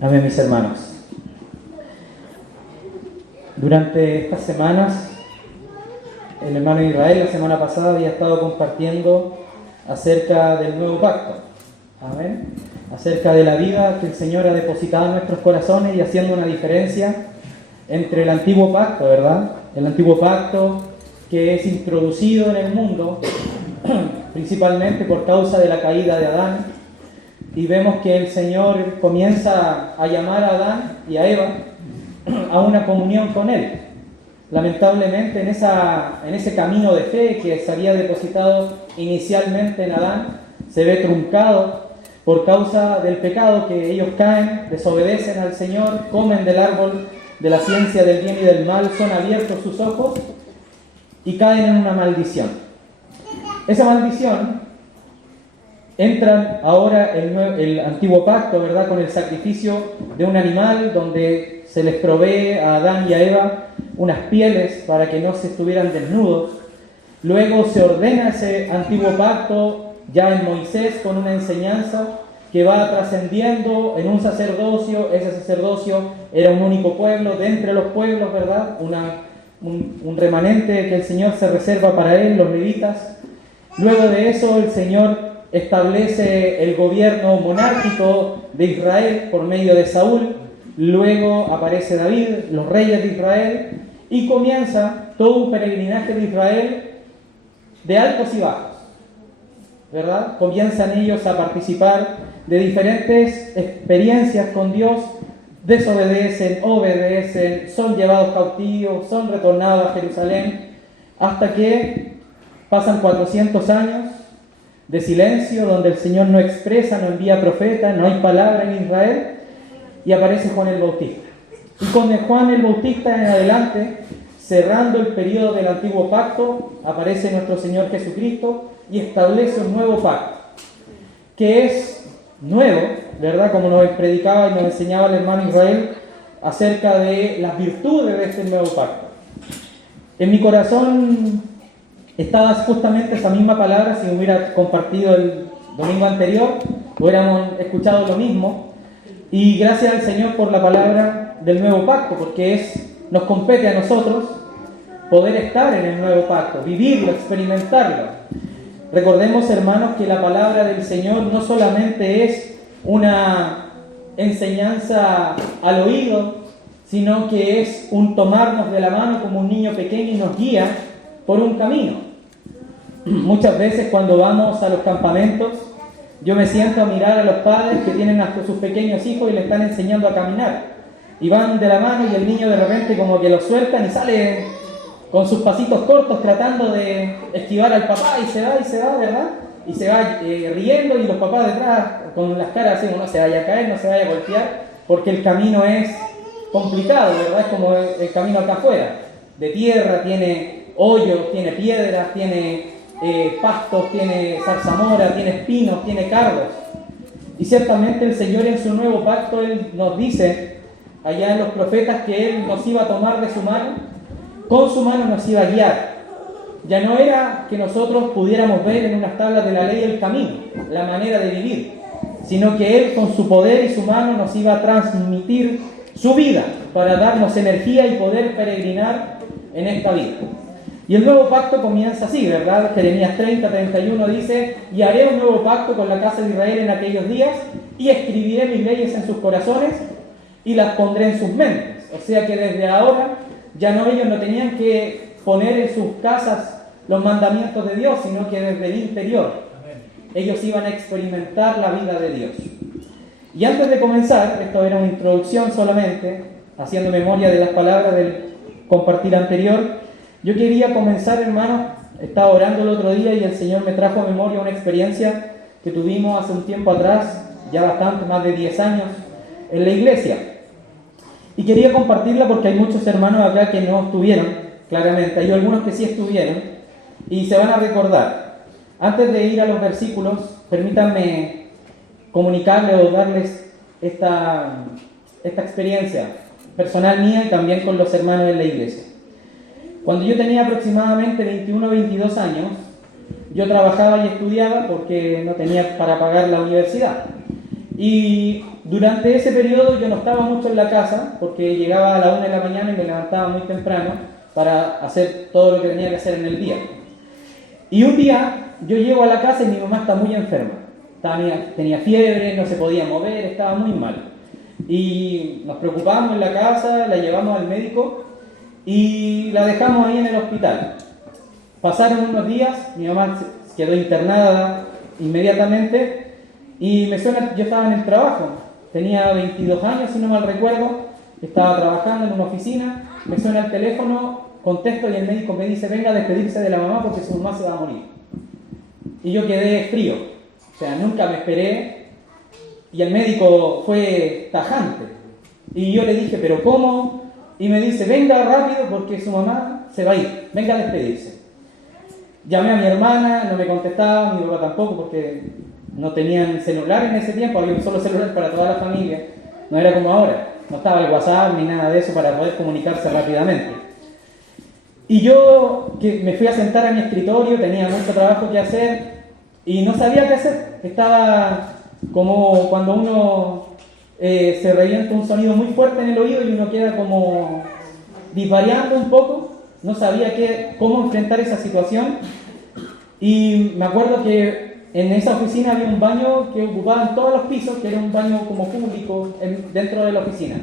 Amén, mis hermanos. Durante estas semanas, el hermano Israel la semana pasada había estado compartiendo acerca del nuevo pacto. Amén. Acerca de la vida que el Señor ha depositado en nuestros corazones y haciendo una diferencia entre el antiguo pacto, ¿verdad? El antiguo pacto que es introducido en el mundo, principalmente por causa de la caída de Adán. Y vemos que el Señor comienza a llamar a Adán y a Eva a una comunión con Él. Lamentablemente en ese camino de fe que se había depositado inicialmente en Adán, se ve truncado por causa del pecado, que ellos caen, desobedecen al Señor, comen del árbol de la ciencia del bien y del mal, son abiertos sus ojos y caen en una maldición. Esa maldición entra ahora el antiguo pacto, ¿verdad?, con el sacrificio de un animal donde se les provee a Adán y a Eva unas pieles para que no se estuvieran desnudos. Luego se ordena ese antiguo pacto ya en Moisés con una enseñanza que va trascendiendo en un sacerdocio. Ese sacerdocio era un único pueblo de entre los pueblos, ¿verdad? Un remanente que el Señor se reserva para él, los levitas. Luego de eso el Señor establece el gobierno monárquico de Israel por medio de Saúl. Luego aparece David, los reyes de Israel, y comienza todo un peregrinaje de Israel de altos y bajos, ¿verdad? Comienzan ellos a participar de diferentes experiencias con Dios, desobedecen, obedecen, son llevados cautivos, son retornados a Jerusalén, hasta que pasan 400 años de silencio, donde el Señor no expresa, no envía profeta, no hay palabra en Israel, y aparece Juan el Bautista. Y con Juan el Bautista en adelante, cerrando el periodo del antiguo pacto, aparece nuestro Señor Jesucristo y establece un nuevo pacto, que es nuevo, ¿verdad? Como nos predicaba y nos enseñaba el hermano Israel acerca de las virtudes de este nuevo pacto. En mi corazón estaba justamente esa misma palabra. Si me hubiera compartido el domingo anterior, hubiéramos escuchado lo mismo. Y gracias al Señor por la palabra del nuevo pacto, porque nos compete a nosotros poder estar en el nuevo pacto, vivirlo, experimentarlo. Recordemos, hermanos, que la palabra del Señor no solamente es una enseñanza al oído, sino que es un tomarnos de la mano como un niño pequeño y nos guía por un camino. Muchas veces cuando vamos a los campamentos, yo me siento a mirar a los padres que tienen a sus pequeños hijos y le están enseñando a caminar. Y van de la mano y el niño de repente como que lo sueltan y sale con sus pasitos cortos tratando de esquivar al papá y se va, ¿verdad? Y se va riendo, y los papás detrás con las caras así, no se vaya a caer, no se vaya a golpear, porque el camino es complicado, ¿verdad? Es como el camino acá afuera, de tierra, tiene hoyos, tiene piedras, tiene pastos, tiene zarzamora, tiene espinos, tiene cardos. Y ciertamente el Señor en su nuevo pacto, Él nos dice allá en los profetas que Él nos iba a tomar de su mano, con su mano nos iba a guiar. Ya no era que nosotros pudiéramos ver en unas tablas de la ley el camino, la manera de vivir, sino que Él con su poder y su mano nos iba a transmitir su vida para darnos energía y poder peregrinar en esta vida. Y el nuevo pacto comienza así, ¿verdad? Jeremías 30:31 dice: y haré un nuevo pacto con la casa de Israel en aquellos días, y escribiré mis leyes en sus corazones y las pondré en sus mentes. O sea que desde ahora ellos no tenían que poner en sus casas los mandamientos de Dios, sino que desde el interior ellos iban a experimentar la vida de Dios. Y antes de comenzar, esto era una introducción solamente, haciendo memoria de las palabras del compartir anterior, yo quería comenzar, hermanos. Estaba orando el otro día y el Señor me trajo a memoria una experiencia que tuvimos hace un tiempo atrás, ya bastante, más de 10 años, en la iglesia. Y quería compartirla porque hay muchos hermanos acá que no estuvieron, claramente. Hay algunos que sí estuvieron y se van a recordar. Antes de ir a los versículos, permítanme comunicarles o darles esta experiencia personal mía y también con los hermanos de la iglesia. Cuando yo tenía aproximadamente 21 o 22 años, yo trabajaba y estudiaba porque no tenía para pagar la universidad. Y durante ese periodo yo no estaba mucho en la casa, porque llegaba a la 1 de la mañana y me levantaba muy temprano para hacer todo lo que tenía que hacer en el día. Y un día yo llego a la casa y mi mamá está muy enferma. Tenía fiebre, no se podía mover, estaba muy mal. Y nos preocupamos en la casa, la llevamos al médico y la dejamos ahí en el hospital. Pasaron unos días, mi mamá quedó internada inmediatamente y me suena, yo estaba en el trabajo, tenía 22 años si no mal recuerdo, estaba trabajando en una oficina, me suena el teléfono, contesto y el médico me dice venga a despedirse de la mamá porque su mamá se va a morir. Y yo quedé frío, o sea, nunca me esperé y el médico fue tajante. Y yo le dije, ¿pero cómo? Y me dice, venga rápido porque su mamá se va a ir, venga a despedirse. Llamé a mi hermana, no me contestaba, mi papá tampoco porque no tenían celular en ese tiempo, había un solo celular para toda la familia, no era como ahora, no estaba el WhatsApp ni nada de eso para poder comunicarse rápidamente. Y yo que me fui a sentar a mi escritorio, tenía mucho trabajo que hacer y no sabía qué hacer. Estaba como cuando uno se revienta un sonido muy fuerte en el oído y uno queda como disvariando un poco, no sabía cómo enfrentar esa situación. Y me acuerdo que en esa oficina había un baño que ocupaban todos los pisos, que era un baño como público dentro de la oficina.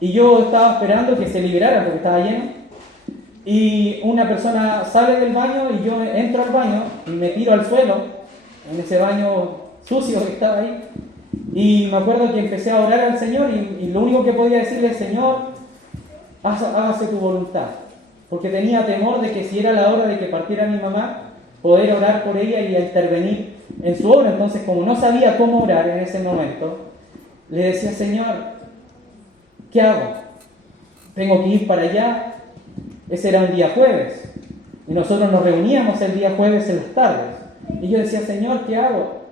Y yo estaba esperando que se liberara porque estaba lleno. Y una persona sale del baño y yo entro al baño y me tiro al suelo, en ese baño sucio que estaba ahí. Y me acuerdo que empecé a orar al Señor y lo único que podía decirle es, Señor, hágase tu voluntad. Porque tenía temor de que si era la hora de que partiera mi mamá, poder orar por ella y intervenir en su obra. Entonces, como no sabía cómo orar en ese momento, le decía, Señor, ¿qué hago? Tengo que ir para allá. Ese era un día jueves. Y nosotros nos reuníamos el día jueves en las tardes. Y yo decía, Señor, ¿qué hago?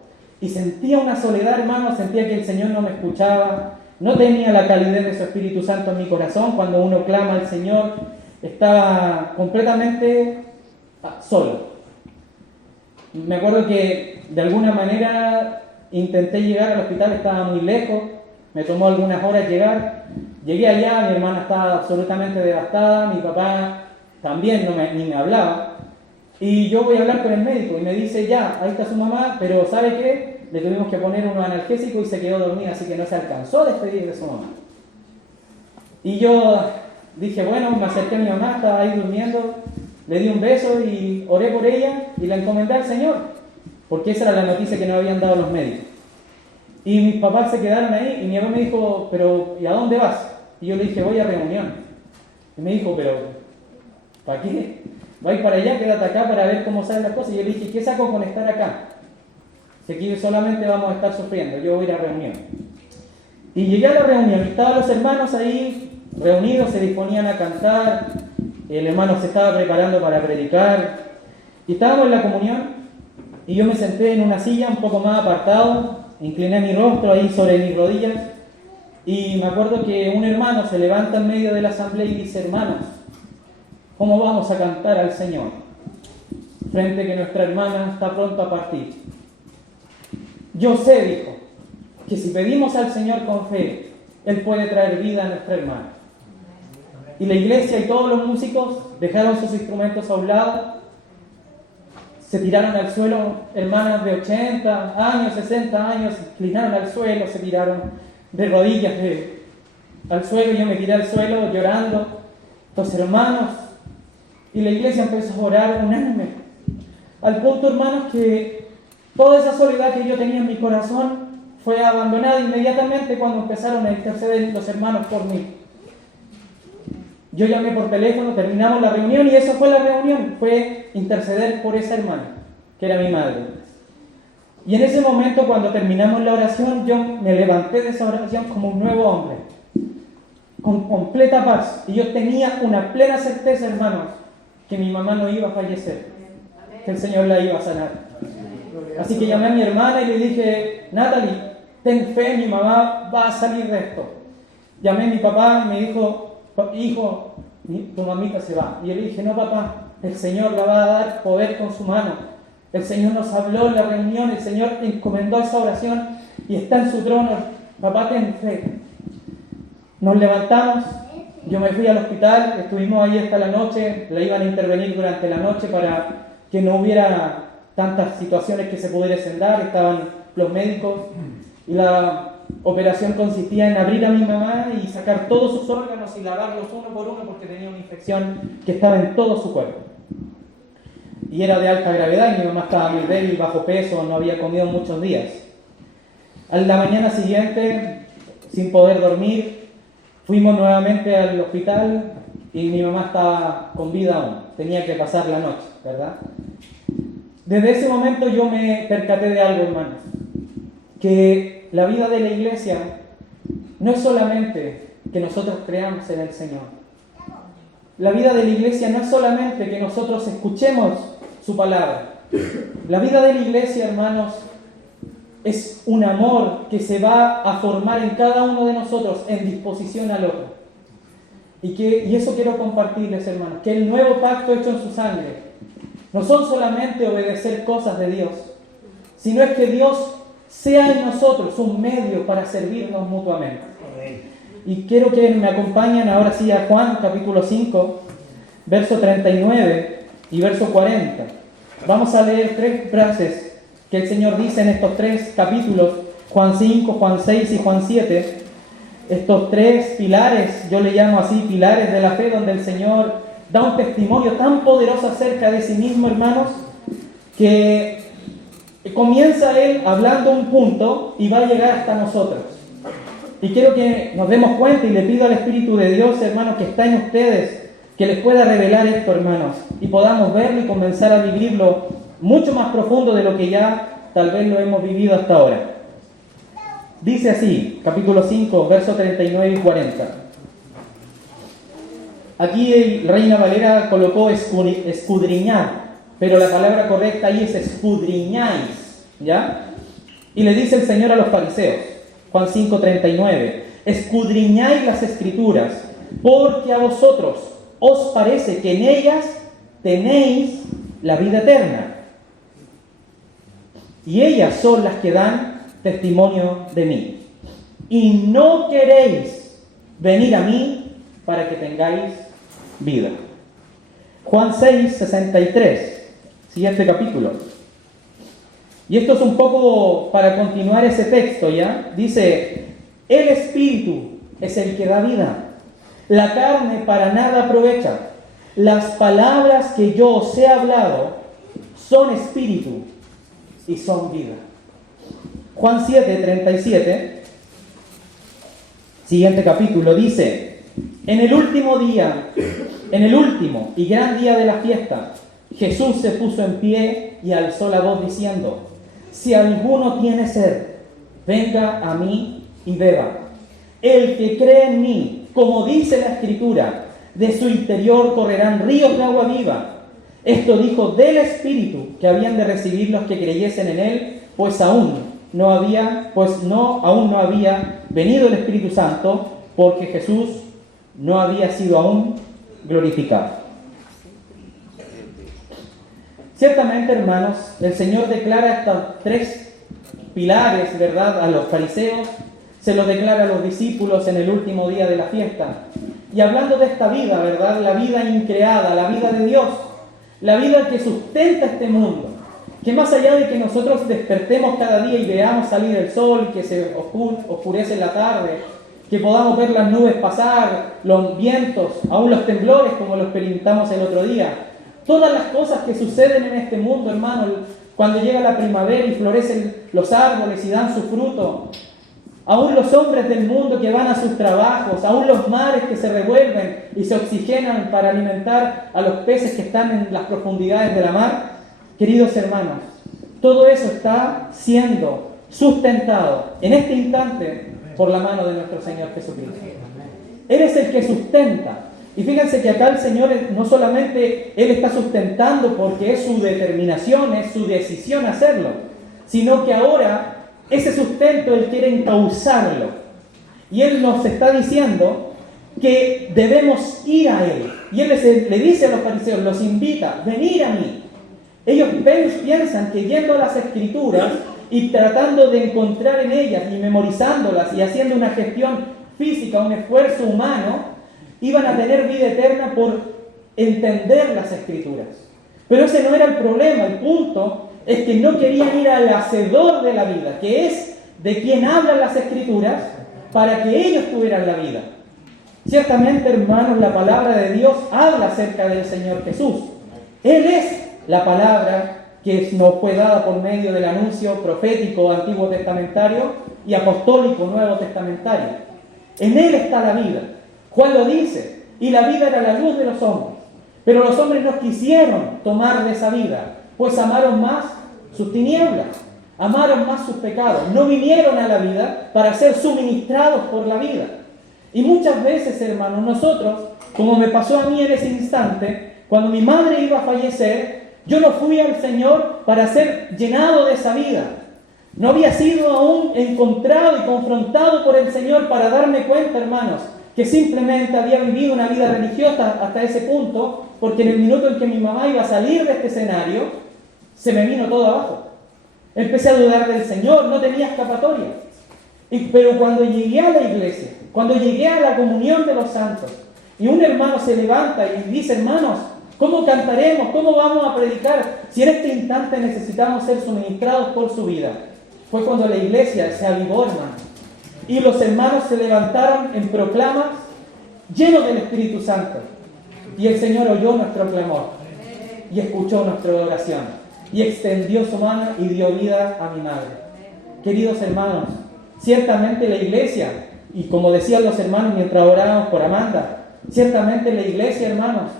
Y sentía una soledad, hermano, sentía que el Señor no me escuchaba. No tenía la calidez de su Espíritu Santo en mi corazón. Cuando uno clama al Señor, estaba completamente solo. Me acuerdo que de alguna manera intenté llegar al hospital, estaba muy lejos, me tomó algunas horas llegar. Llegué allá, mi hermana estaba absolutamente devastada, mi papá también ni me hablaba. Y yo voy a hablar con el médico y me dice, ya, ahí está su mamá, pero ¿sabe qué? Le tuvimos que poner unos analgésicos y se quedó dormida, así que no se alcanzó a despedir de su mamá. Y yo dije, bueno, me acerqué a mi mamá, estaba ahí durmiendo, le di un beso y oré por ella y la encomendé al Señor, porque esa era la noticia que nos habían dado los médicos. Y mis papás se quedaron ahí y mi mamá me dijo, pero ¿y a dónde vas? Y yo le dije, voy a reunión. Y me dijo, pero ¿para qué? Va a ir para allá, quédate acá para ver cómo salen las cosas. Y yo le dije, ¿qué saco con estar acá? Si aquí solamente vamos a estar sufriendo, yo voy a ir a reunión. Y llegué a la reunión, estaban los hermanos ahí reunidos, se disponían a cantar, el hermano se estaba preparando para predicar, y estábamos en la comunión, y yo me senté en una silla un poco más apartado, incliné mi rostro ahí sobre mis rodillas, y me acuerdo que un hermano se levanta en medio de la asamblea y dice, hermanos, ¿cómo vamos a cantar al Señor? Frente a que nuestra hermana está pronto a partir. Yo sé, dijo, que si pedimos al Señor con fe, Él puede traer vida a nuestra hermana. Y la iglesia y todos los músicos dejaron sus instrumentos a un lado, se tiraron al suelo, hermanas de 80 años, 60 años, se inclinaron al suelo, se tiraron de rodillas al suelo, y yo me tiré al suelo llorando, los hermanos, y la iglesia empezó a orar unánime, al punto, hermanos, que toda esa soledad que yo tenía en mi corazón fue abandonada inmediatamente cuando empezaron a interceder los hermanos por mí. Yo llamé por teléfono, terminamos la reunión y eso fue la reunión, fue interceder por esa hermana, que era mi madre. Y en ese momento, cuando terminamos la oración, yo me levanté de esa oración como un nuevo hombre, con completa paz. Y yo tenía una plena certeza, hermanos, que mi mamá no iba a fallecer, que el Señor la iba a sanar. Así que llamé a mi hermana y le dije, Natalie, ten fe, mi mamá va a salir de esto. Llamé a mi papá y me dijo, hijo, tu mamita se va. Y yo le dije, no, papá, el Señor la va a dar poder con su mano. El Señor nos habló en la reunión, el Señor encomendó esa oración y está en su trono. Papá, ten fe. Nos levantamos, yo me fui al hospital, estuvimos ahí hasta la noche, le iban a intervenir durante la noche para que no hubiera tantas situaciones que se pudiesen dar, estaban los médicos, y la operación consistía en abrir a mi mamá y sacar todos sus órganos y lavarlos uno por uno porque tenía una infección que estaba en todo su cuerpo. Y era de alta gravedad y mi mamá estaba muy débil, bajo peso, no había comido en muchos días. A la mañana siguiente, sin poder dormir, fuimos nuevamente al hospital y mi mamá estaba con vida aún. Tenía que pasar la noche, ¿verdad? Desde ese momento yo me percaté de algo, hermanos. Que la vida de la iglesia no es solamente que nosotros creamos en el Señor. La vida de la iglesia no es solamente que nosotros escuchemos su palabra. La vida de la iglesia, hermanos, es un amor que se va a formar en cada uno de nosotros en disposición al otro. Y eso quiero compartirles, hermanos, que el nuevo pacto hecho en su sangre no son solamente obedecer cosas de Dios, sino es que Dios sea en nosotros un medio para servirnos mutuamente. Y quiero que me acompañen ahora sí a Juan capítulo 5, verso 39 y verso 40. Vamos a leer 3 frases que el Señor dice en estos 3 capítulos, Juan 5, Juan 6 y Juan 7. Estos 3 pilares, yo le llamo así, pilares de la fe, donde el Señor da un testimonio tan poderoso acerca de sí mismo, hermanos, que comienza Él hablando un punto y va a llegar hasta nosotros. Y quiero que nos demos cuenta y le pido al Espíritu de Dios, hermanos, que está en ustedes, que les pueda revelar esto, hermanos, y podamos verlo y comenzar a vivirlo mucho más profundo de lo que ya tal vez lo hemos vivido hasta ahora. Dice así, capítulo 5, versos 39 y 40. Aquí el Reina Valera colocó escudriñar, pero la palabra correcta ahí es escudriñáis, ¿ya? Y le dice el Señor a los fariseos, Juan 5, 39, escudriñáis las Escrituras, porque a vosotros os parece que en ellas tenéis la vida eterna. Y ellas son las que dan testimonio de mí. Y no queréis venir a mí para que tengáis vida. Juan 6, 63, siguiente capítulo. Y esto es un poco para continuar ese texto, ¿ya? Dice, el Espíritu es el que da vida. La carne para nada aprovecha. Las palabras que yo os he hablado son espíritu y son vida. Juan 7, 37, siguiente capítulo, dice, en el último y gran día de la fiesta, Jesús se puso en pie y alzó la voz diciendo, si alguno tiene sed, venga a mí y beba. El que cree en mí, como dice la Escritura, de su interior correrán ríos de agua viva. Esto dijo del Espíritu que habían de recibir los que creyesen en Él, pues aún no había venido el Espíritu Santo, porque Jesús no había sido aún glorificado. Ciertamente, hermanos, el Señor declara estos 3 pilares, ¿verdad?, a los fariseos, se los declara a los discípulos en el último día de la fiesta. Y hablando de esta vida, ¿verdad?, la vida increada, la vida de Dios, la vida que sustenta este mundo, que más allá de que nosotros despertemos cada día y veamos salir el sol, que se oscurece en la tarde, que podamos ver las nubes pasar, los vientos, aún los temblores como los experimentamos el otro día, todas las cosas que suceden en este mundo, hermano, cuando llega la primavera y florecen los árboles y dan su fruto, aún los hombres del mundo que van a sus trabajos, aún los mares que se revuelven y se oxigenan para alimentar a los peces que están en las profundidades de la mar, queridos hermanos, todo eso está siendo sustentado en este instante por la mano de nuestro Señor Jesucristo. Él es el que sustenta. Y fíjense que acá el Señor no solamente Él está sustentando porque es su determinación, es su decisión hacerlo, sino que ahora ese sustento Él quiere encauzarlo. Y Él nos está diciendo que debemos ir a Él. Y Él le dice a los fariseos, los invita, venid a mí. Ellos piensan que yendo a las Escrituras y tratando de encontrar en ellas y memorizándolas y haciendo una gestión física, un esfuerzo humano, iban a tener vida eterna por entender las Escrituras. Pero ese no era el problema. El punto es que no querían ir al hacedor de la vida, que es de quien hablan las Escrituras, para que ellos tuvieran la vida. Ciertamente, hermanos, la palabra de Dios habla acerca del Señor Jesús. Él es la palabra que nos fue dada por medio del anuncio profético antiguo testamentario y apostólico nuevo testamentario. En Él está la vida. Juan lo dice, y la vida era la luz de los hombres. Pero los hombres no quisieron tomar de esa vida, pues amaron más sus tinieblas, amaron más sus pecados. No vinieron a la vida para ser suministrados por la vida. Y muchas veces, hermanos, nosotros, como me pasó a mí en ese instante, cuando mi madre iba a fallecer, yo no fui al Señor para ser llenado de esa vida. No había sido aún encontrado y confrontado por el Señor para darme cuenta, hermanos, que simplemente había vivido una vida religiosa hasta ese punto, porque en el minuto en que mi mamá iba a salir de este escenario, se me vino todo abajo. Empecé a dudar del Señor, no tenía escapatoria. Pero cuando llegué a la iglesia, cuando llegué a la comunión de los santos, y un hermano se levanta y dice, hermanos, ¿cómo cantaremos? ¿Cómo vamos a predicar si en este instante necesitamos ser suministrados por su vida? Fue cuando la iglesia se avivó, hermano. Y los hermanos se levantaron en proclamas llenos del Espíritu Santo. Y el Señor oyó nuestro clamor y escuchó nuestra oración y extendió su mano y dio vida a mi madre. Queridos hermanos, ciertamente la iglesia, y como decían los hermanos mientras orábamos por Amanda, ciertamente la iglesia, hermanos,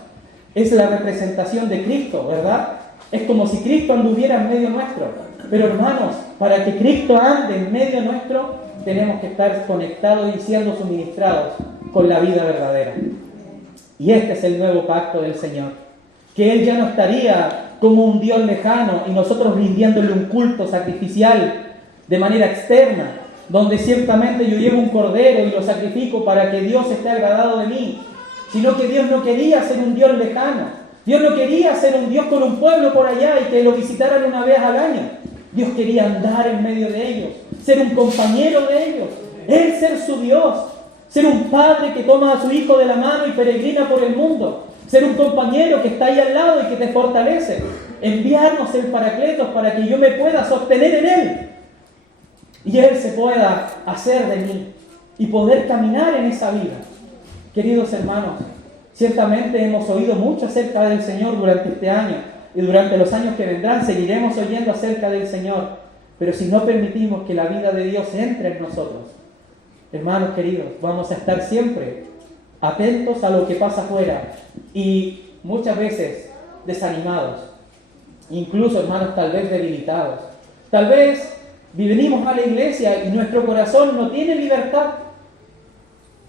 es la representación de Cristo, ¿verdad? Es como si Cristo anduviera en medio nuestro. Pero hermanos, para que Cristo ande en medio nuestro, tenemos que estar conectados y siendo suministrados con la vida verdadera. Y este es el nuevo pacto del Señor. Que Él ya no estaría como un Dios lejano y nosotros rindiéndole un culto sacrificial de manera externa, donde ciertamente yo llevo un cordero y lo sacrifico para que Dios esté agradado de mí, sino que Dios no quería ser un Dios lejano. Dios no quería ser un Dios con un pueblo por allá y que lo visitaran una vez al año. Dios quería andar en medio de ellos, ser un compañero de ellos, Él ser su Dios, ser un padre que toma a su hijo de la mano y peregrina por el mundo, ser un compañero que está ahí al lado y que te fortalece, enviarnos el Paracletos para que yo me pueda sostener en Él y Él se pueda hacer de mí y poder caminar en esa vida. Queridos hermanos, ciertamente hemos oído mucho acerca del Señor durante este año y durante los años que vendrán seguiremos oyendo acerca del Señor, pero si no permitimos que la vida de Dios entre en nosotros, hermanos queridos, vamos a estar siempre atentos a lo que pasa afuera y muchas veces desanimados, incluso, hermanos, tal vez debilitados. Tal vez venimos a la iglesia y nuestro corazón no tiene libertad.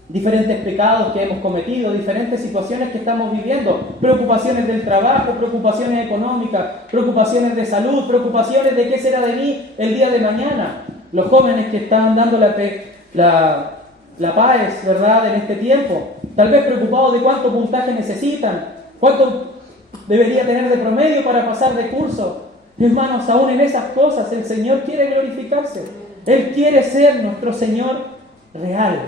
Diferentes pecados que hemos cometido, diferentes situaciones que estamos viviendo, preocupaciones del trabajo, preocupaciones económicas, preocupaciones de salud, preocupaciones de qué será de mí el día de mañana. Los jóvenes que están dando la paz, ¿verdad?, en este tiempo, tal vez preocupados de cuánto puntaje necesitan, cuánto debería tener de promedio para pasar de curso. Hermanos, aún en esas cosas el Señor quiere glorificarse. Él quiere ser nuestro Señor real,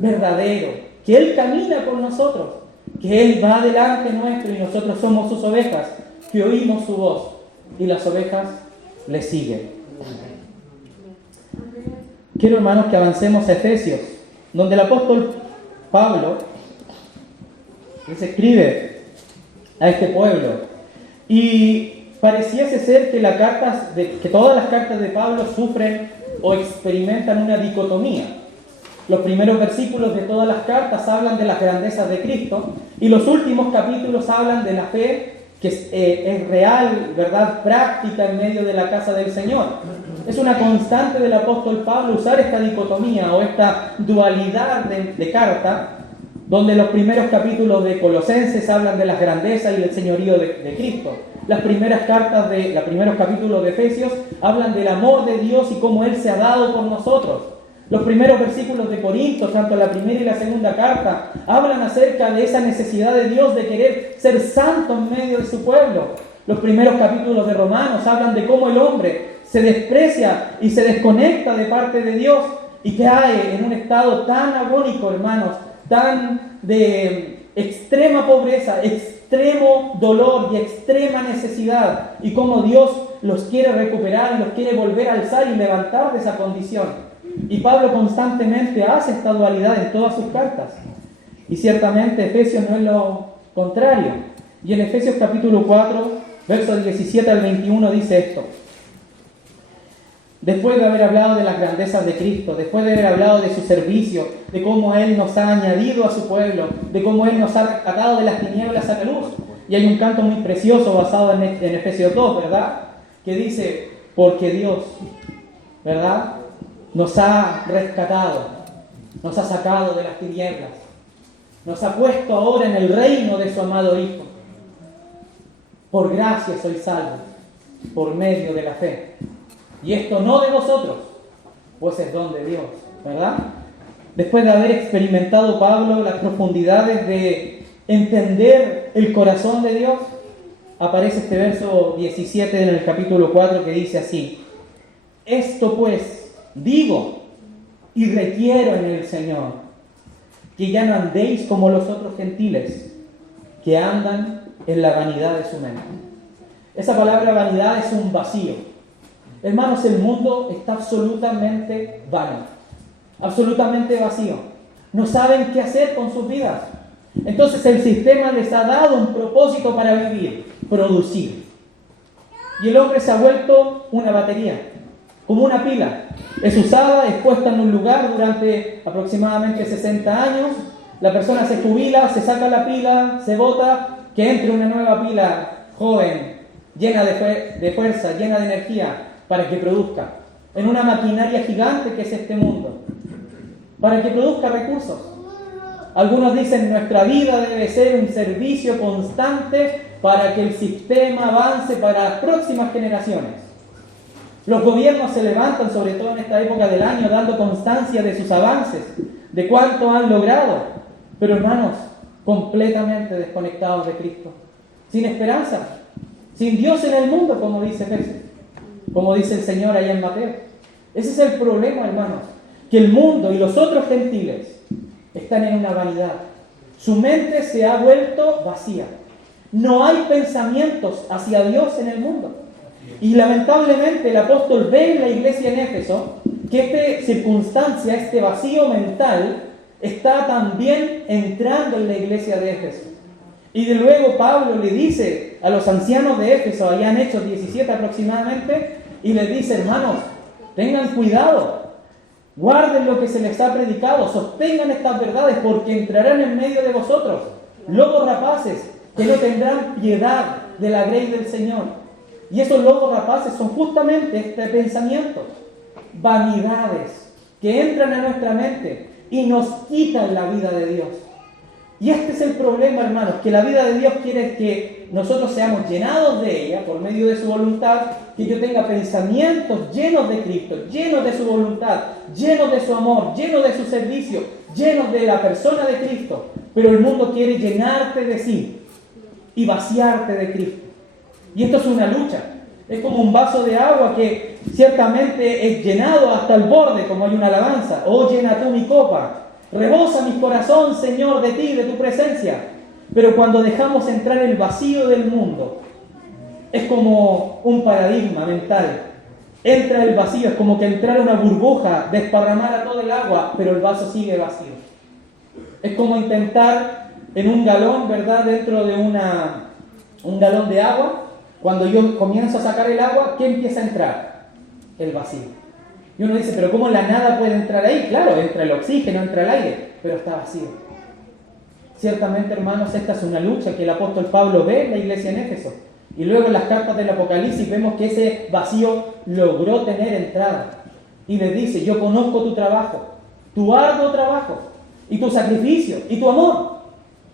verdadero, que Él camina con nosotros, que Él va delante nuestro y nosotros somos sus ovejas, que oímos su voz y las ovejas le siguen. Quiero, hermanos, que avancemos a Efesios, donde el apóstol Pablo les escribe a este pueblo y pareciese ser que todas las cartas de Pablo sufren o experimentan una dicotomía. Los primeros versículos de todas las cartas hablan de las grandezas de Cristo y los últimos capítulos hablan de la fe que es real, verdad práctica en medio de la casa del Señor. Es una constante del apóstol Pablo usar esta dicotomía o esta dualidad de carta, donde los primeros capítulos de Colosenses hablan de las grandezas y del señorío de Cristo. Los primeros capítulos de Efesios hablan del amor de Dios y cómo Él se ha dado por nosotros. Los primeros versículos de Corintios, tanto la primera y la segunda carta, hablan acerca de esa necesidad de Dios de querer ser santo en medio de su pueblo. Los primeros capítulos de Romanos hablan de cómo el hombre se desprecia y se desconecta de parte de Dios y cae en un estado tan agónico, hermanos, tan de extrema pobreza, extremo dolor y extrema necesidad, y cómo Dios los quiere recuperar y los quiere volver a alzar y levantar de esa condición. Y Pablo constantemente hace esta dualidad en todas sus cartas. Y ciertamente Efesios no es lo contrario. Y en Efesios capítulo 4, versos 17 al 21 dice esto. Después de haber hablado de las grandezas de Cristo, después de haber hablado de su servicio, de cómo Él nos ha añadido a su pueblo, de cómo Él nos ha rescatado de las tinieblas a la luz. Y hay un canto muy precioso basado en Efesios 2, ¿verdad? Que dice, porque Dios, ¿verdad?, nos ha rescatado, nos ha sacado de las tinieblas, nos ha puesto ahora en el reino de su amado Hijo. Por gracia sois salvos, por medio de la fe. Y esto no de vosotros, pues es don de Dios, ¿verdad? Después de haber experimentado Pablo las profundidades de entender el corazón de Dios, aparece este verso 17 en el capítulo 4 que dice así: esto pues digo y requiero en el Señor, que ya no andéis como los otros gentiles, que andan en la vanidad de su mente. Esa palabra vanidad es un vacío. Hermanos, el mundo está absolutamente vano, absolutamente vacío. No saben qué hacer con sus vidas. Entonces el sistema les ha dado un propósito para vivir: producir. Y el hombre se ha vuelto una batería, como una pila. Es usada, es puesta en un lugar durante aproximadamente 60 años. La persona se jubila, se saca la pila, se bota, que entre una nueva pila joven, llena de fuerza, llena de energía, para que produzca, en una maquinaria gigante que es este mundo, para que produzca recursos. Algunos dicen, nuestra vida debe ser un servicio constante para que el sistema avance para las próximas generaciones. Los gobiernos se levantan, sobre todo en esta época del año, dando constancia de sus avances, de cuánto han logrado, pero hermanos, completamente desconectados de Cristo, sin esperanza, sin Dios en el mundo, como dice Jesús, como dice el Señor allá en Mateo. Ese es el problema, hermanos, que el mundo y los otros gentiles están en una vanidad. Su mente se ha vuelto vacía. No hay pensamientos hacia Dios en el mundo. Y lamentablemente el apóstol ve en la iglesia en Éfeso que esta circunstancia, este vacío mental, está también entrando en la iglesia de Éfeso. Y de luego Pablo le dice a los ancianos de Éfeso, allá en Hechos 17 aproximadamente, y les dice: hermanos, tengan cuidado, guarden lo que se les ha predicado, sostengan estas verdades, porque entrarán en medio de vosotros lobos rapaces que no tendrán piedad de la grey del Señor. Y esos lobos rapaces son justamente este pensamiento, vanidades que entran a nuestra mente y nos quitan la vida de Dios. Y este es el problema, hermanos, que la vida de Dios quiere que nosotros seamos llenados de ella por medio de su voluntad, que yo tenga pensamientos llenos de Cristo, llenos de su voluntad, llenos de su amor, llenos de su servicio, llenos de la persona de Cristo. Pero el mundo quiere llenarte de sí y vaciarte de Cristo. Y esto es una lucha. Es como un vaso de agua que ciertamente es llenado hasta el borde, como hay una alabanza: oh, llena tú mi copa. Rebosa mi corazón, Señor, de ti, de tu presencia. Pero cuando dejamos entrar el vacío del mundo, es como un paradigma mental. Entra el vacío, es como que entrar una burbuja, desparramar todo el agua, pero el vaso sigue vacío. Es como intentar en un galón, ¿verdad?, dentro de un galón de agua. Cuando yo comienzo a sacar el agua, ¿qué empieza a entrar? El vacío. Y uno dice, pero ¿cómo la nada puede entrar ahí? Claro, entra el oxígeno, entra el aire, pero está vacío. Ciertamente, hermanos, esta es una lucha que el apóstol Pablo ve en la iglesia en Éfeso. Y luego en las cartas del Apocalipsis vemos que ese vacío logró tener entrada. Y le dice: yo conozco tu trabajo, tu arduo trabajo, y tu sacrificio, y tu amor.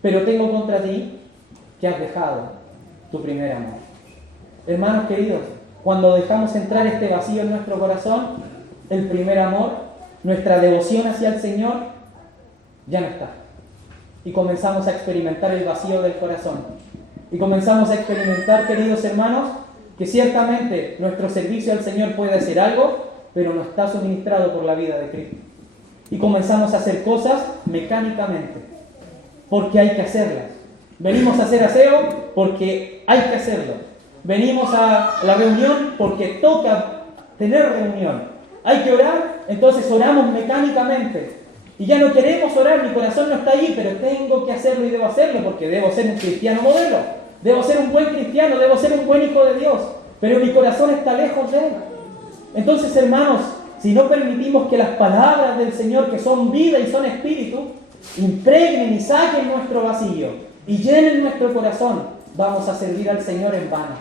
Pero tengo contra ti que has dejado tu primer amor. Hermanos queridos, cuando dejamos entrar este vacío en nuestro corazón, el primer amor, nuestra devoción hacia el Señor, ya no está. Y comenzamos a experimentar el vacío del corazón. Y comenzamos a experimentar, queridos hermanos, que ciertamente nuestro servicio al Señor puede hacer algo, pero no está suministrado por la vida de Cristo. Y comenzamos a hacer cosas mecánicamente, porque hay que hacerlas. Venimos a hacer aseo porque hay que hacerlo. Venimos a la reunión porque toca tener reunión. Hay que orar, entonces oramos mecánicamente. Y ya no queremos orar, mi corazón no está ahí, pero tengo que hacerlo y debo hacerlo porque debo ser un cristiano modelo. Debo ser un buen cristiano, debo ser un buen hijo de Dios. Pero mi corazón está lejos de Él. Entonces, hermanos, si no permitimos que las palabras del Señor, que son vida y son espíritu, impregnen y saquen nuestro vacío y llenen nuestro corazón, vamos a servir al Señor en vano.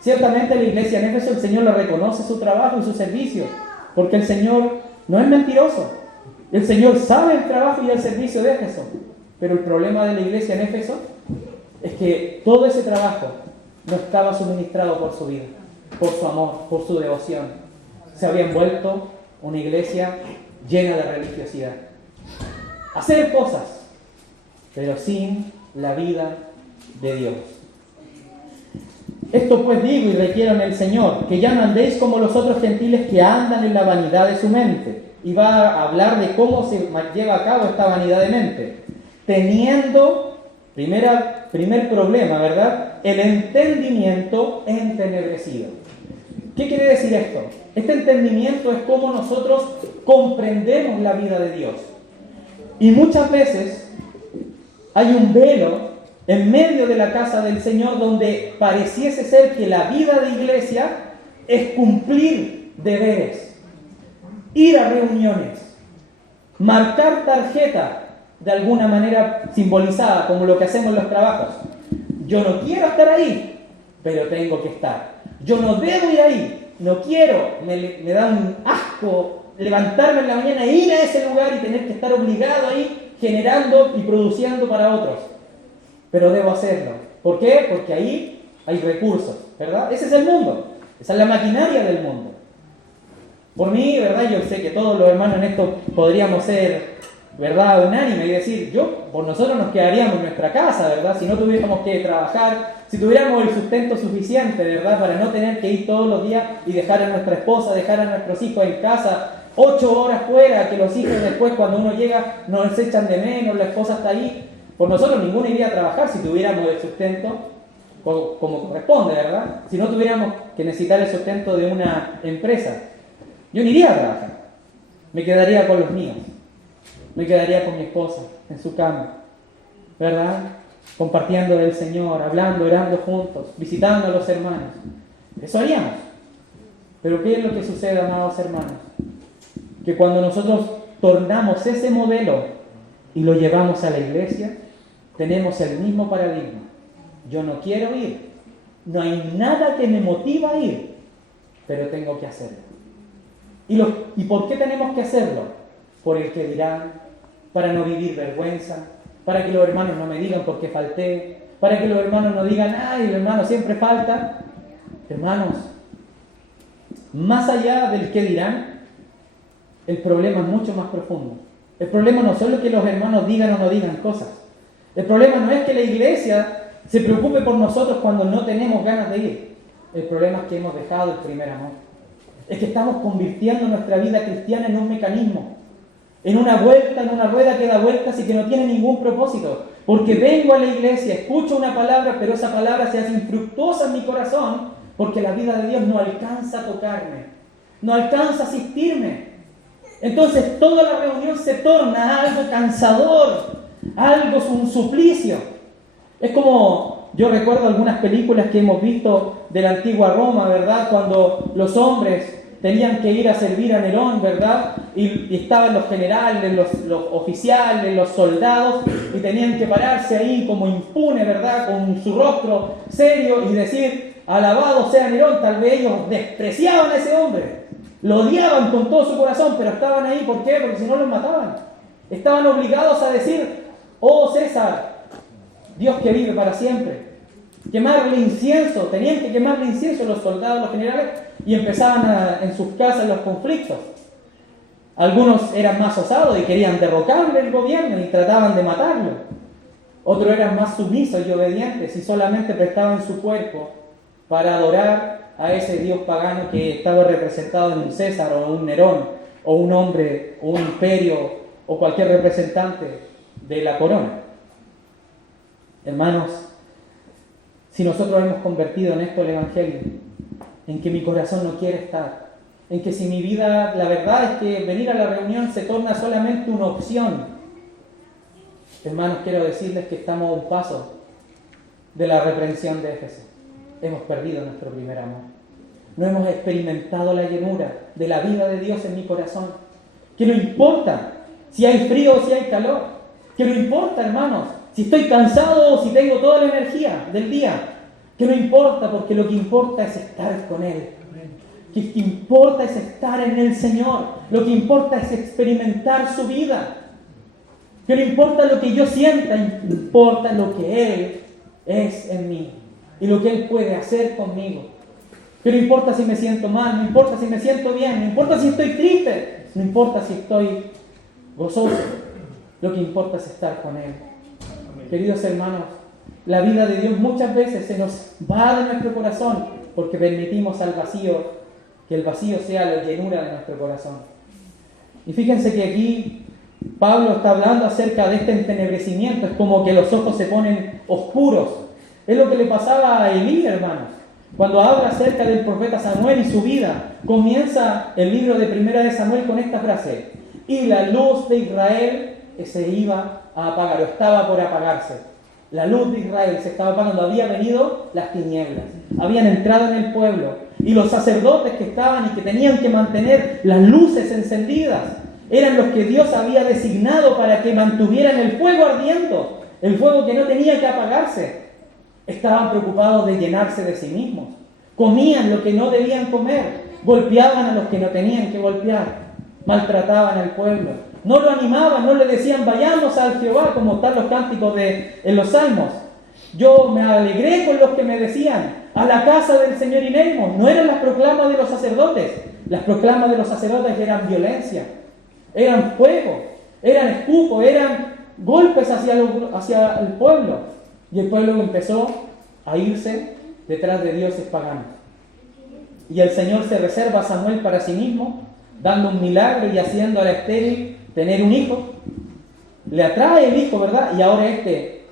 Ciertamente la iglesia en Éfeso, el Señor le reconoce su trabajo y su servicio, porque el Señor no es mentiroso. El Señor sabe el trabajo y el servicio de Éfeso, pero el problema de la iglesia en Éfeso es que todo ese trabajo no estaba suministrado por su vida, por su amor, por su devoción. Se habían vuelto una iglesia llena de religiosidad. Hacer cosas, pero sin la vida de Dios. Esto pues digo y requiero en el Señor, que ya no andéis como los otros gentiles que andan en la vanidad de su mente. Y va a hablar de cómo se lleva a cabo esta vanidad de mente. Teniendo, primer problema, ¿verdad? El entendimiento entenebrecido. ¿Qué quiere decir esto? Este entendimiento es cómo nosotros comprendemos la vida de Dios. Y muchas veces hay un velo en medio de la casa del Señor donde pareciese ser que la vida de iglesia es cumplir deberes, ir a reuniones, marcar tarjeta de alguna manera simbolizada como lo que hacemos en los trabajos. Yo no quiero estar ahí, pero tengo que estar. Yo no debo ir ahí, no quiero, me da un asco levantarme en la mañana e ir a ese lugar y tener que estar obligado ahí generando y produciendo para otros. Pero debo hacerlo. ¿Por qué? Porque ahí hay recursos, ¿verdad? Ese es el mundo, esa es la maquinaria del mundo. Por mí, ¿verdad? Yo sé que todos los hermanos en esto podríamos ser, ¿verdad?, unánime y decir, por nosotros nos quedaríamos en nuestra casa, ¿verdad? Si no tuviéramos que trabajar, si tuviéramos el sustento suficiente, ¿verdad?, para no tener que ir todos los días y dejar a nuestra esposa, dejar a nuestros hijos en casa, 8 horas fuera, que los hijos después cuando uno llega nos echan de menos, la esposa está ahí. Por nosotros ninguno iría a trabajar si tuviéramos el sustento como corresponde, ¿verdad? Si no tuviéramos que necesitar el sustento de una empresa. Yo no iría a trabajar. Me quedaría con los míos. Me quedaría con mi esposa en su cama, ¿verdad? Compartiendo del Señor, hablando, orando juntos, visitando a los hermanos. Eso haríamos. Pero ¿qué es lo que sucede, amados hermanos? Que cuando nosotros tornamos ese modelo y lo llevamos a la iglesia, tenemos el mismo paradigma. Yo no quiero ir, no hay nada que me motiva a ir, pero tengo que hacerlo. ¿Y por qué tenemos que hacerlo? Por el que dirán, para no vivir vergüenza, para que los hermanos no me digan por qué falté, para que los hermanos no digan, ay, el hermano siempre falta. Hermanos, más allá del qué dirán, el problema es mucho más profundo. El problema no solo es que los hermanos digan o no digan cosas. El problema no es que la iglesia se preocupe por nosotros cuando no tenemos ganas de ir. El problema es que hemos dejado el primer amor. Es que estamos convirtiendo nuestra vida cristiana en un mecanismo, en una vuelta, en una rueda que da vueltas y que no tiene ningún propósito. Porque vengo a la iglesia, escucho una palabra, pero esa palabra se hace infructuosa en mi corazón porque la vida de Dios no alcanza a tocarme, no alcanza a asistirme. Entonces toda la reunión se torna algo cansador, algo, un suplicio. Es como, yo recuerdo algunas películas que hemos visto de la antigua Roma, ¿verdad? Cuando los hombres tenían que ir a servir a Nerón, ¿verdad? Y estaban los generales, los oficiales, los soldados, y tenían que pararse ahí como impune, ¿verdad? Con su rostro serio y decir, alabado sea Nerón. Tal vez ellos despreciaban a ese hombre, lo odiaban con todo su corazón, pero estaban ahí, ¿por qué? Porque si no los mataban. Estaban obligados a decir, oh César, Dios que vive para siempre. Quemarle incienso, tenían que quemarle incienso los soldados, los generales, y empezaban en sus casas los conflictos. Algunos eran más osados y querían derrocarle el gobierno y trataban de matarlo. Otros eran más sumisos y obedientes y solamente prestaban su cuerpo para adorar a ese Dios pagano que estaba representado en un César o un Nerón o un hombre o un imperio o cualquier representante de la corona. Hermanos, si nosotros hemos convertido en esto el Evangelio, en que mi corazón no quiere estar, en que si mi vida, la verdad es que venir a la reunión se torna solamente una opción, hermanos, quiero decirles que estamos a un paso de la reprensión de Éfeso. Hemos perdido nuestro primer amor. No hemos experimentado la llenura de la vida de Dios en mi corazón. Que no importa si hay frío o si hay calor. Que no importa, hermanos, si estoy cansado o si tengo toda la energía del día. Que no importa, porque lo que importa es estar con Él. Lo que importa es estar en el Señor. Lo que importa es experimentar su vida. Que no importa lo que yo sienta, importa lo que Él es en mí y lo que Él puede hacer conmigo. Que no importa si me siento mal, no importa si me siento bien, no importa si estoy triste, no importa si estoy gozoso. Lo que importa es estar con Él. Queridos hermanos, la vida de Dios muchas veces se nos va de nuestro corazón porque permitimos al vacío, que el vacío sea la llenura de nuestro corazón. Y fíjense que aquí Pablo está hablando acerca de este entenebrecimiento. Es como que los ojos se ponen oscuros. Es lo que le pasaba a Elí, hermanos. Cuando habla acerca del profeta Samuel y su vida, comienza el libro de Primera de Samuel con esta frase: y la luz de Israel se iba a apagar, o estaba por apagarse. La luz de Israel se estaba apagando, había venido las tinieblas, habían entrado en el pueblo, y los sacerdotes que estaban y que tenían que mantener las luces encendidas, eran los que Dios había designado para que mantuvieran el fuego ardiendo, el fuego que no tenía que apagarse. Estaban preocupados de llenarse de sí mismos. Comían lo que no debían comer, golpeaban a los que no tenían que golpear, maltrataban al pueblo. No lo animaban, no le decían vayamos al Jehová, como están los cánticos en los salmos. Yo me alegré con los que me decían a la casa del Señor iremos. No eran las proclamas de los sacerdotes. Las proclamas de los sacerdotes eran violencia, eran fuego, eran escupo, eran golpes hacia el pueblo. Y el pueblo empezó a irse detrás de dioses paganos. Y el Señor se reserva a Samuel para sí mismo, dando un milagro y haciendo a la estéril tener un hijo. Le atrae el hijo, ¿verdad? Y ahora este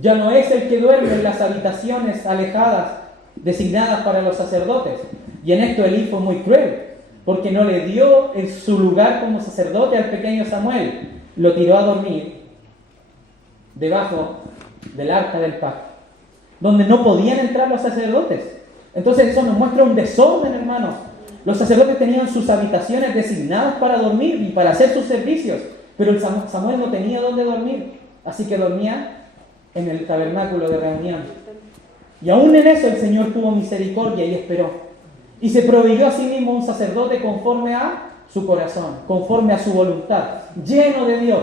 ya no es el que duerme en las habitaciones alejadas, designadas para los sacerdotes. Y en esto Elí fue muy cruel, porque no le dio su lugar como sacerdote al pequeño Samuel. Lo tiró a dormir debajo del arca del pacto, donde no podían entrar los sacerdotes. Entonces eso nos muestra un desorden, hermanos. Los sacerdotes tenían sus habitaciones designadas para dormir y para hacer sus servicios, pero el Samuel no tenía dónde dormir, así que dormía en el tabernáculo de reunión. Y aún en eso el Señor tuvo misericordia y esperó, y se proveyó a sí mismo un sacerdote conforme a su corazón, conforme a su voluntad, lleno de Dios.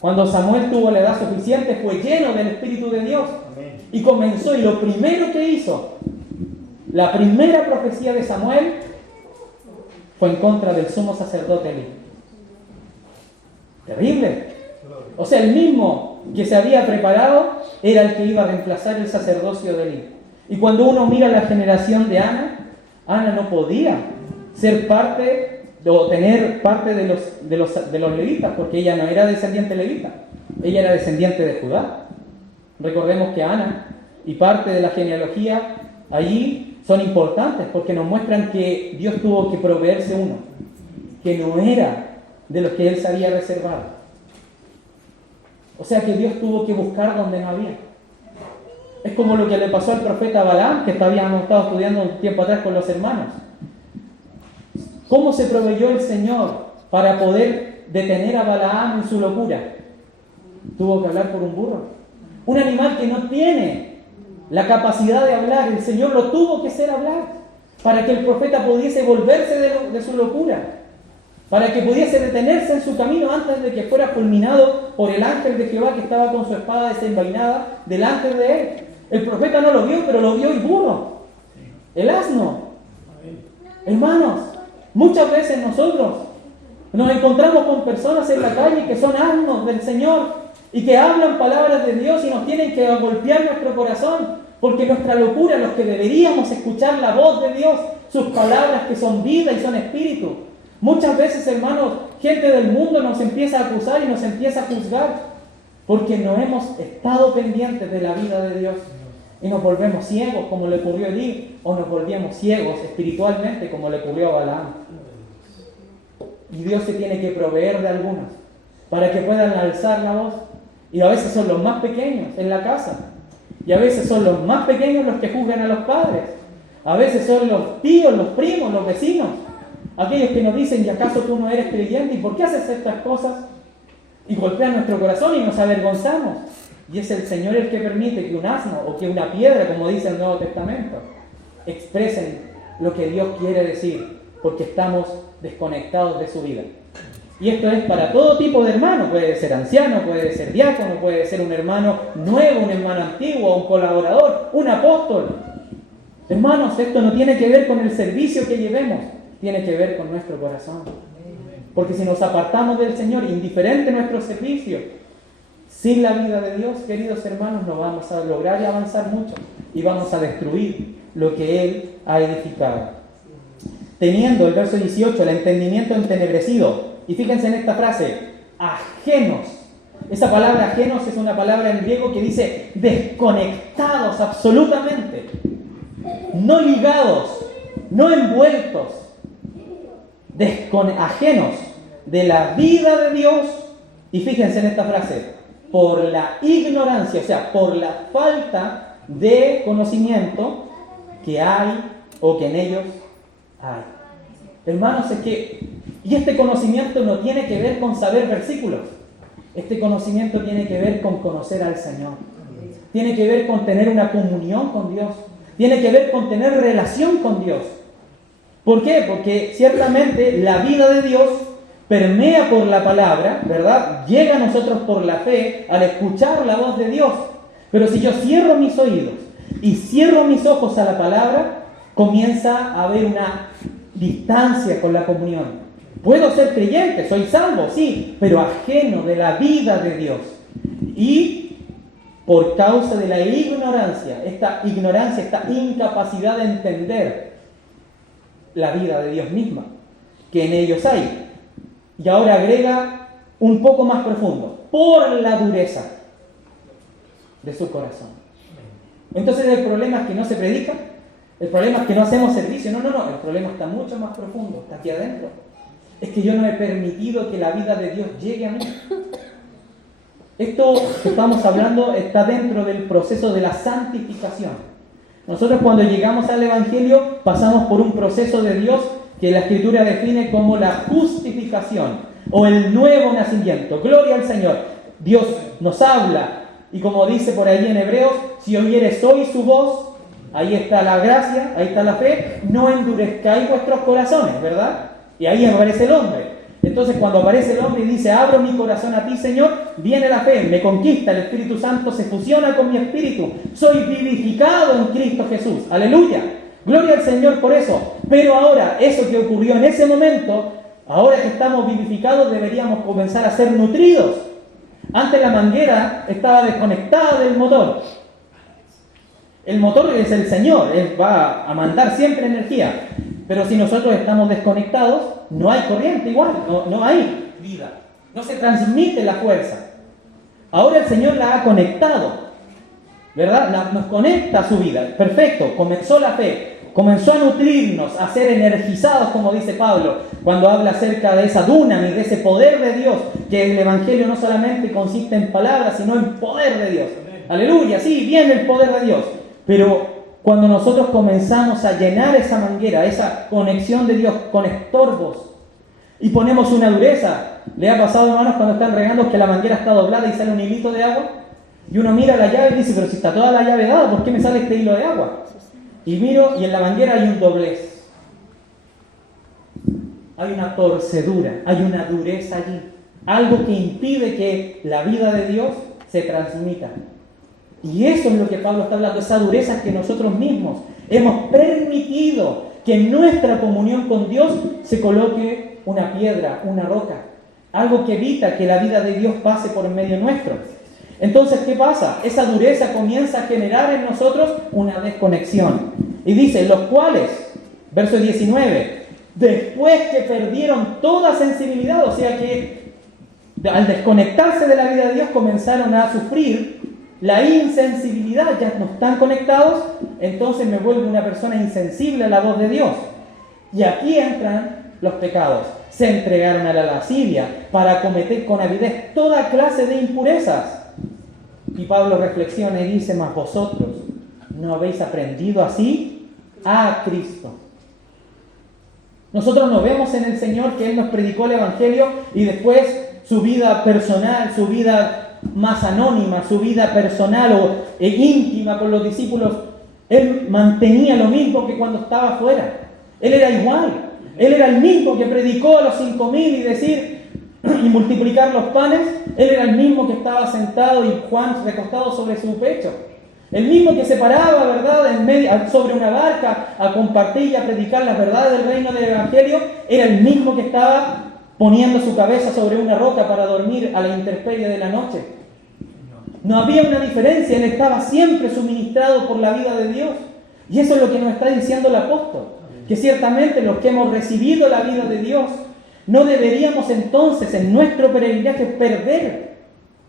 Cuando Samuel tuvo la edad suficiente, fue lleno del Espíritu de Dios. Amén. Y comenzó, y lo primero que hizo, la primera profecía de Samuel, fue en contra del sumo sacerdote Elí. Terrible. O sea, el mismo que se había preparado era el que iba a reemplazar el sacerdocio de Elí. Y cuando uno mira la generación de Ana, Ana no podía ser parte o tener parte de los levitas, porque ella no era descendiente levita, ella era descendiente de Judá. Recordemos que Ana y parte de la genealogía allí son importantes porque nos muestran que Dios tuvo que proveerse uno que no era de los que Él se había reservado. O sea que Dios tuvo que buscar donde no había. Es como lo que le pasó al profeta Balaam, que habíamos estado estudiando un tiempo atrás con los hermanos. ¿Cómo se proveyó el Señor para poder detener a Balaam en su locura? Tuvo que hablar por un burro. Un animal que no tiene la capacidad de hablar, el Señor lo tuvo que hacer hablar para que el profeta pudiese volverse de su locura, para que pudiese detenerse en su camino antes de que fuera fulminado por el ángel de Jehová que estaba con su espada desenvainada delante de él. El profeta no lo vio, pero lo vio el burro, el asno. Hermanos, muchas veces nosotros nos encontramos con personas en la calle que son asnos del Señor y que hablan palabras de Dios y nos tienen que golpear nuestro corazón Porque nuestra locura, los que deberíamos escuchar la voz de Dios, sus palabras que son vida y son espíritu. Muchas veces, hermanos, gente del mundo nos empieza a acusar y nos empieza a juzgar porque no hemos estado pendientes de la vida de Dios. Y nos volvemos ciegos, como le ocurrió a Elí, o nos volvemos ciegos espiritualmente, como le ocurrió a Balaam. Y Dios se tiene que proveer de algunos para que puedan alzar la voz. Y a veces son los más pequeños en la casa. Y a veces son los más pequeños los que juzgan a los padres. A veces son los tíos, los primos, los vecinos. Aquellos que nos dicen, ¿y acaso tú no eres creyente? ¿Y por qué haces estas cosas? Y golpean nuestro corazón y nos avergonzamos. Y es el Señor el que permite que un asno o que una piedra, como dice el Nuevo Testamento, expresen lo que Dios quiere decir, porque estamos desconectados de su vida. Y esto es para todo tipo de hermano. Puede ser anciano, puede ser diácono, puede ser un hermano nuevo, un hermano antiguo, un colaborador, un apóstol. Hermanos, esto no tiene que ver con el servicio que llevemos, tiene que ver con nuestro corazón. Porque si nos apartamos del Señor, indiferente nuestro servicio, sin la vida de Dios, queridos hermanos, no vamos a lograr y avanzar mucho y vamos a destruir lo que Él ha edificado. Teniendo, el verso 18, el entendimiento entenebrecido. Y fíjense en esta frase, ajenos. Esa palabra ajenos es una palabra en griego que dice desconectados absolutamente, no ligados, no envueltos, ajenos de la vida de Dios. Y fíjense en esta frase, por la ignorancia, o sea, por la falta de conocimiento que hay o que en ellos hay. Hermanos, es que, y este conocimiento no tiene que ver con saber versículos, este conocimiento tiene que ver con conocer al Señor, tiene que ver con tener una comunión con Dios, tiene que ver con tener relación con Dios. ¿Por qué? Porque ciertamente la vida de Dios permea por la palabra, ¿verdad? Llega a nosotros por la fe al escuchar la voz de Dios. Pero si yo cierro mis oídos y cierro mis ojos a la palabra, comienza a haber una distancia con la comunión. Puedo ser creyente, soy salvo, sí, pero ajeno de la vida de Dios. Y por causa de la ignorancia, esta incapacidad de entender la vida de Dios misma, que en ellos hay. Y ahora agrega un poco más profundo, por la dureza de su corazón. Entonces el problema es que no se predica, el problema es que no hacemos servicio, no, el problema está mucho más profundo, está aquí adentro. Es que yo no he permitido que la vida de Dios llegue a mí. Esto que estamos hablando está dentro del proceso de la santificación. Nosotros cuando llegamos al Evangelio pasamos por un proceso de Dios que la Escritura define como la justificación o el nuevo nacimiento. Gloria al Señor. Dios nos habla y como dice por ahí en Hebreos, si oyeres hoy su voz, ahí está la gracia, ahí está la fe, no endurezcáis vuestros corazones, ¿verdad? Y ahí aparece el hombre. Entonces cuando aparece el hombre y dice, abro mi corazón a ti, Señor, viene la fe, me conquista, el Espíritu Santo se fusiona con mi espíritu, soy vivificado en Cristo Jesús. Aleluya. Gloria al Señor por eso. Pero ahora, eso que ocurrió en ese momento, ahora que estamos vivificados, deberíamos comenzar a ser nutridos. Antes la manguera estaba desconectada del motor. El motor es el Señor, Él va a mandar siempre energía. Pero si nosotros estamos desconectados, no hay corriente igual, no hay vida. No se transmite la fuerza. Ahora el Señor la ha conectado, ¿verdad? Nos conecta a su vida. Perfecto, comenzó la fe, comenzó a nutrirnos, a ser energizados, como dice Pablo, cuando habla acerca de esa dunamis, de ese poder de Dios, que el Evangelio no solamente consiste en palabras, sino en poder de Dios. Aleluya, sí, viene el poder de Dios. Pero cuando nosotros comenzamos a llenar esa manguera, esa conexión de Dios con estorbos, y ponemos una dureza, ¿le ha pasado, hermanos, cuando están regando que la manguera está doblada y sale un hilito de agua? Y uno mira la llave y dice, pero si está toda la llave dada, ¿por qué me sale este hilo de agua? Y miro y en la manguera hay un doblez. Hay una torcedura, hay una dureza allí. Algo que impide que la vida de Dios se transmita. Y eso es lo que Pablo está hablando, esa dureza que nosotros mismos hemos permitido que en nuestra comunión con Dios se coloque una piedra, una roca. Algo que evita que la vida de Dios pase por medio nuestro. Entonces, ¿qué pasa? Esa dureza comienza a generar en nosotros una desconexión. Y dice, los cuales, verso 19, después que perdieron toda sensibilidad, o sea que al desconectarse de la vida de Dios comenzaron a sufrir la insensibilidad, ya no están conectados, entonces me vuelvo una persona insensible a la voz de Dios. Y aquí entran los pecados. Se entregaron a la lascivia para cometer con avidez toda clase de impurezas. Y Pablo reflexiona y dice, mas vosotros no habéis aprendido así a Cristo. Nosotros no vemos en el Señor que Él nos predicó el Evangelio y después su vida personal, su vida más anónima, su vida personal e íntima con los discípulos, Él mantenía lo mismo que cuando estaba afuera. Él era igual. Él era el mismo que predicó a los 5,000 y multiplicar los panes. Él era el mismo que estaba sentado y Juan recostado sobre su pecho. El mismo que se paraba, ¿verdad?, sobre una barca a compartir y a predicar las verdades del reino del Evangelio. Era el mismo que estaba poniendo su cabeza sobre una roca para dormir a la intemperie de la noche. No había una diferencia. Él estaba siempre suministrado por la vida de Dios. Y eso es lo que nos está diciendo el apóstol. Que ciertamente los que hemos recibido la vida de Dios, no deberíamos entonces en nuestro peregrinaje perder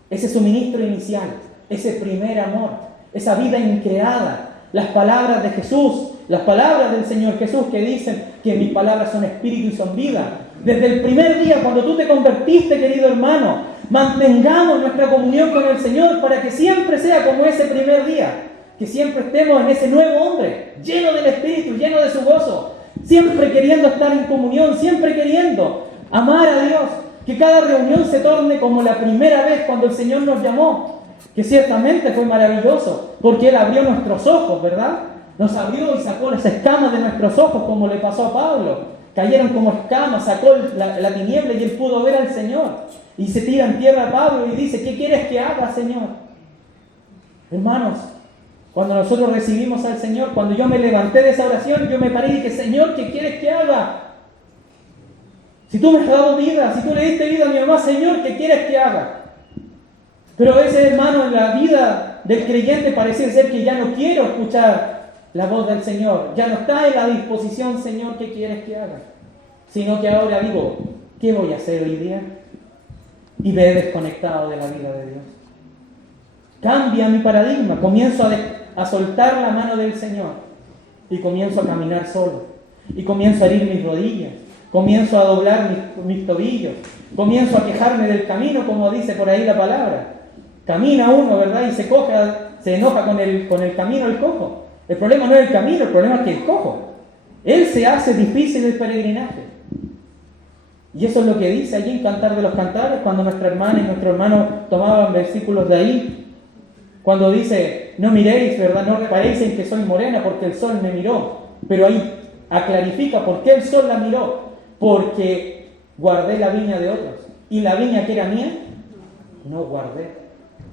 ese suministro inicial, ese primer amor, esa vida increada, las palabras de Jesús, las palabras del Señor Jesús que dicen que mis palabras son espíritu y son vida. Desde el primer día, cuando tú te convertiste, querido hermano, mantengamos nuestra comunión con el Señor para que siempre sea como ese primer día. Que siempre estemos en ese nuevo hombre, lleno del Espíritu, lleno de su gozo, siempre queriendo estar en comunión, siempre queriendo amar a Dios, que cada reunión se torne como la primera vez cuando el Señor nos llamó, que ciertamente fue maravilloso, porque Él abrió nuestros ojos, ¿verdad? Nos abrió y sacó las escamas de nuestros ojos, como le pasó a Pablo, cayeron como escamas, sacó la tiniebla y Él pudo ver al Señor, y se tira en tierra a Pablo y dice, ¿qué quieres que haga, Señor? Hermanos, cuando nosotros recibimos al Señor, cuando yo me levanté de esa oración, yo me paré y dije, Señor, ¿qué quieres que haga? Si tú me has dado vida, si tú le diste vida a mi mamá, Señor, ¿qué quieres que haga? Pero a veces, hermano, en la vida del creyente parece ser que ya no quiero escuchar la voz del Señor. Ya no está en la disposición, Señor, ¿qué quieres que haga? Sino que ahora digo, ¿qué voy a hacer hoy día? Y me he desconectado de la vida de Dios. Cambia mi paradigma, comienzo a soltar la mano del Señor y comienzo a caminar solo y comienzo a herir mis rodillas, comienzo a doblar mis tobillos, comienzo a quejarme del camino, como dice por ahí la palabra. Camina uno, ¿verdad? Y se enoja con el camino el cojo. El problema no es el camino, el problema es que el cojo, él se hace difícil el peregrinaje. Y eso es lo que dice allí en Cantar de los Cantares, cuando nuestra hermana y nuestro hermano tomaban versículos de ahí. Cuando dice, no miréis, ¿verdad? No reparéis en que soy morena porque el sol me miró. Pero ahí clarifica por qué el sol la miró. Porque guardé la viña de otros. Y la viña que era mía, no guardé.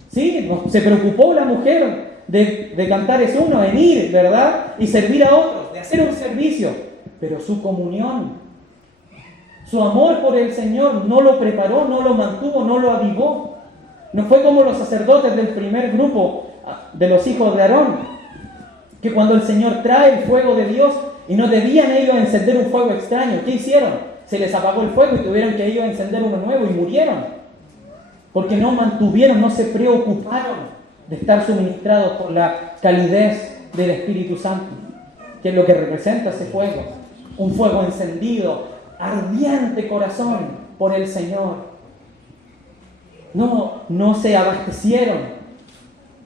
Sí, se preocupó la mujer de Cantares 1 en ir, ¿verdad? Y servir a otros, de hacer un servicio. Pero su comunión, su amor por el Señor no lo preparó, no lo mantuvo, no lo avivó. No fue como los sacerdotes del primer grupo de los hijos de Aarón, que cuando el Señor trae el fuego de Dios y no debían ellos encender un fuego extraño, ¿qué hicieron? Se les apagó el fuego y tuvieron que ellos encender uno nuevo y murieron. Porque no mantuvieron, no se preocuparon de estar suministrados por la calidez del Espíritu Santo, que es lo que representa ese fuego. Un fuego encendido, ardiente corazón por el Señor. No se abastecieron,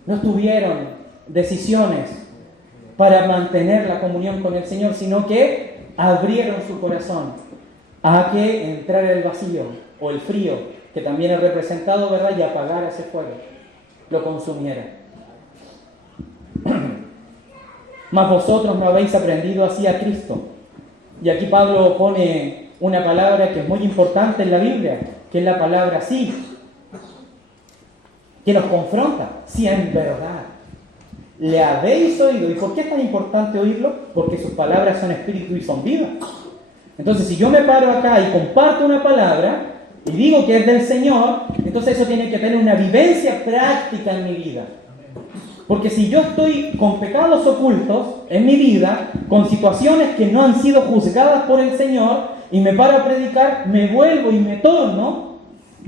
no tuvieron decisiones para mantener la comunión con el Señor, sino que abrieron su corazón a que entrara el vacío o el frío, que también es representado, ¿verdad? Y apagara ese fuego, lo consumiera. Mas vosotros no habéis aprendido así a Cristo. Y aquí Pablo pone una palabra que es muy importante en la Biblia, que es la palabra sí, que nos confronta. Si en verdad le habéis oído. ¿Y por qué es tan importante oírlo? Porque sus palabras son espíritu y son vida. Entonces, si yo me paro acá y comparto una palabra, y digo que es del Señor, entonces eso tiene que tener una vivencia práctica en mi vida. Porque si yo estoy con pecados ocultos en mi vida, con situaciones que no han sido juzgadas por el Señor, y me paro a predicar, me vuelvo y me torno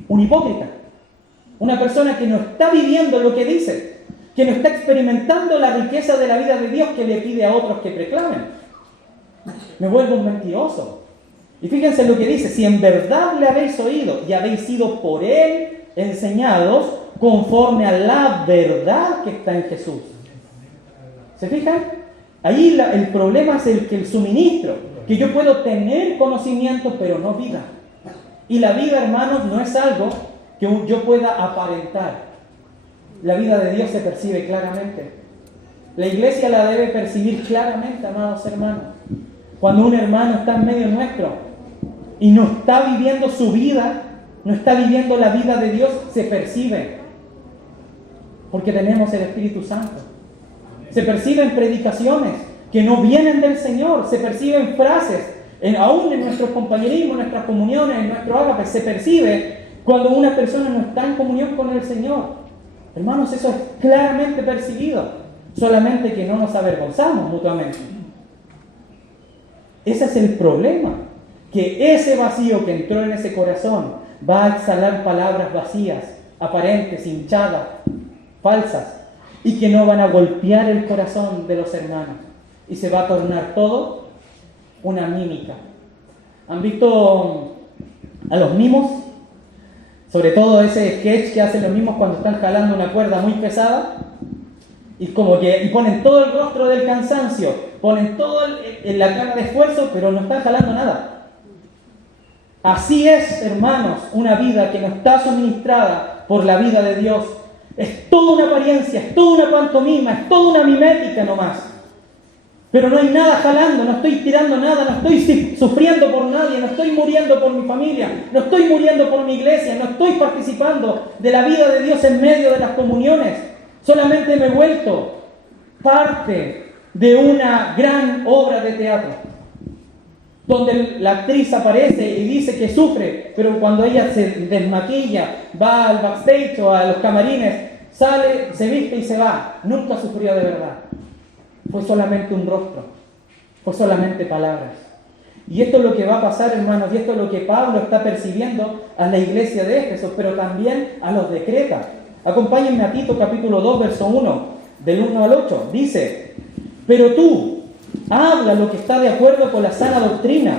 un hipócrita. Una persona que no está viviendo lo que dice, que no está experimentando la riqueza de la vida de Dios que le pide a otros que proclamen. Me vuelvo un mentiroso. Y fíjense lo que dice: si en verdad le habéis oído y habéis sido por Él enseñados conforme a la verdad que está en Jesús. ¿Se fijan? Ahí el problema es el suministro, que yo puedo tener conocimiento pero no vida. Y la vida, hermanos, no es algo que yo pueda aparentar. La vida de Dios se percibe claramente. La iglesia la debe percibir claramente, amados hermanos. Cuando un hermano está en medio nuestro y no está viviendo su vida, no está viviendo la vida de Dios, se percibe. Porque tenemos el Espíritu Santo. Se perciben predicaciones que no vienen del Señor. Se perciben frases, aún en nuestro compañerismo, en nuestras comuniones, en nuestro ágape, se percibe cuando una persona no está en comunión con el Señor. Hermanos, eso es claramente percibido. Solamente que no nos avergonzamos mutuamente. Ese es el problema. Que ese vacío que entró en ese corazón va a exhalar palabras vacías, aparentes, hinchadas, falsas, y que no van a golpear el corazón de los hermanos. Y se va a tornar todo una mímica. ¿Han visto a los mimos? Sobre todo ese sketch que hacen los mimos cuando están jalando una cuerda muy pesada. Y ponen todo el rostro del cansancio, ponen todo en la cara de esfuerzo, pero no están jalando nada. Así es, hermanos, una vida que no está suministrada por la vida de Dios. Es toda una apariencia, es toda una pantomima, es toda una mimética nomás. Pero no hay nada jalando, no estoy tirando nada, no estoy sufriendo por nadie, no estoy muriendo por mi familia, no estoy muriendo por mi iglesia, no estoy participando de la vida de Dios en medio de las comuniones. Solamente me he vuelto parte de una gran obra de teatro, donde la actriz aparece y dice que sufre, pero cuando ella se desmaquilla, va al backstage o a los camarines, sale, se viste y se va. Nunca sufrió de verdad. Fue solamente un rostro, fue solamente palabras. Y esto es lo que va a pasar, hermanos, y esto es lo que Pablo está percibiendo a la iglesia de Éfeso, pero también a los de Creta. Acompáñenme a Tito capítulo 2, verso 1, del 1 al 8. Dice: pero tú, habla lo que está de acuerdo con la sana doctrina,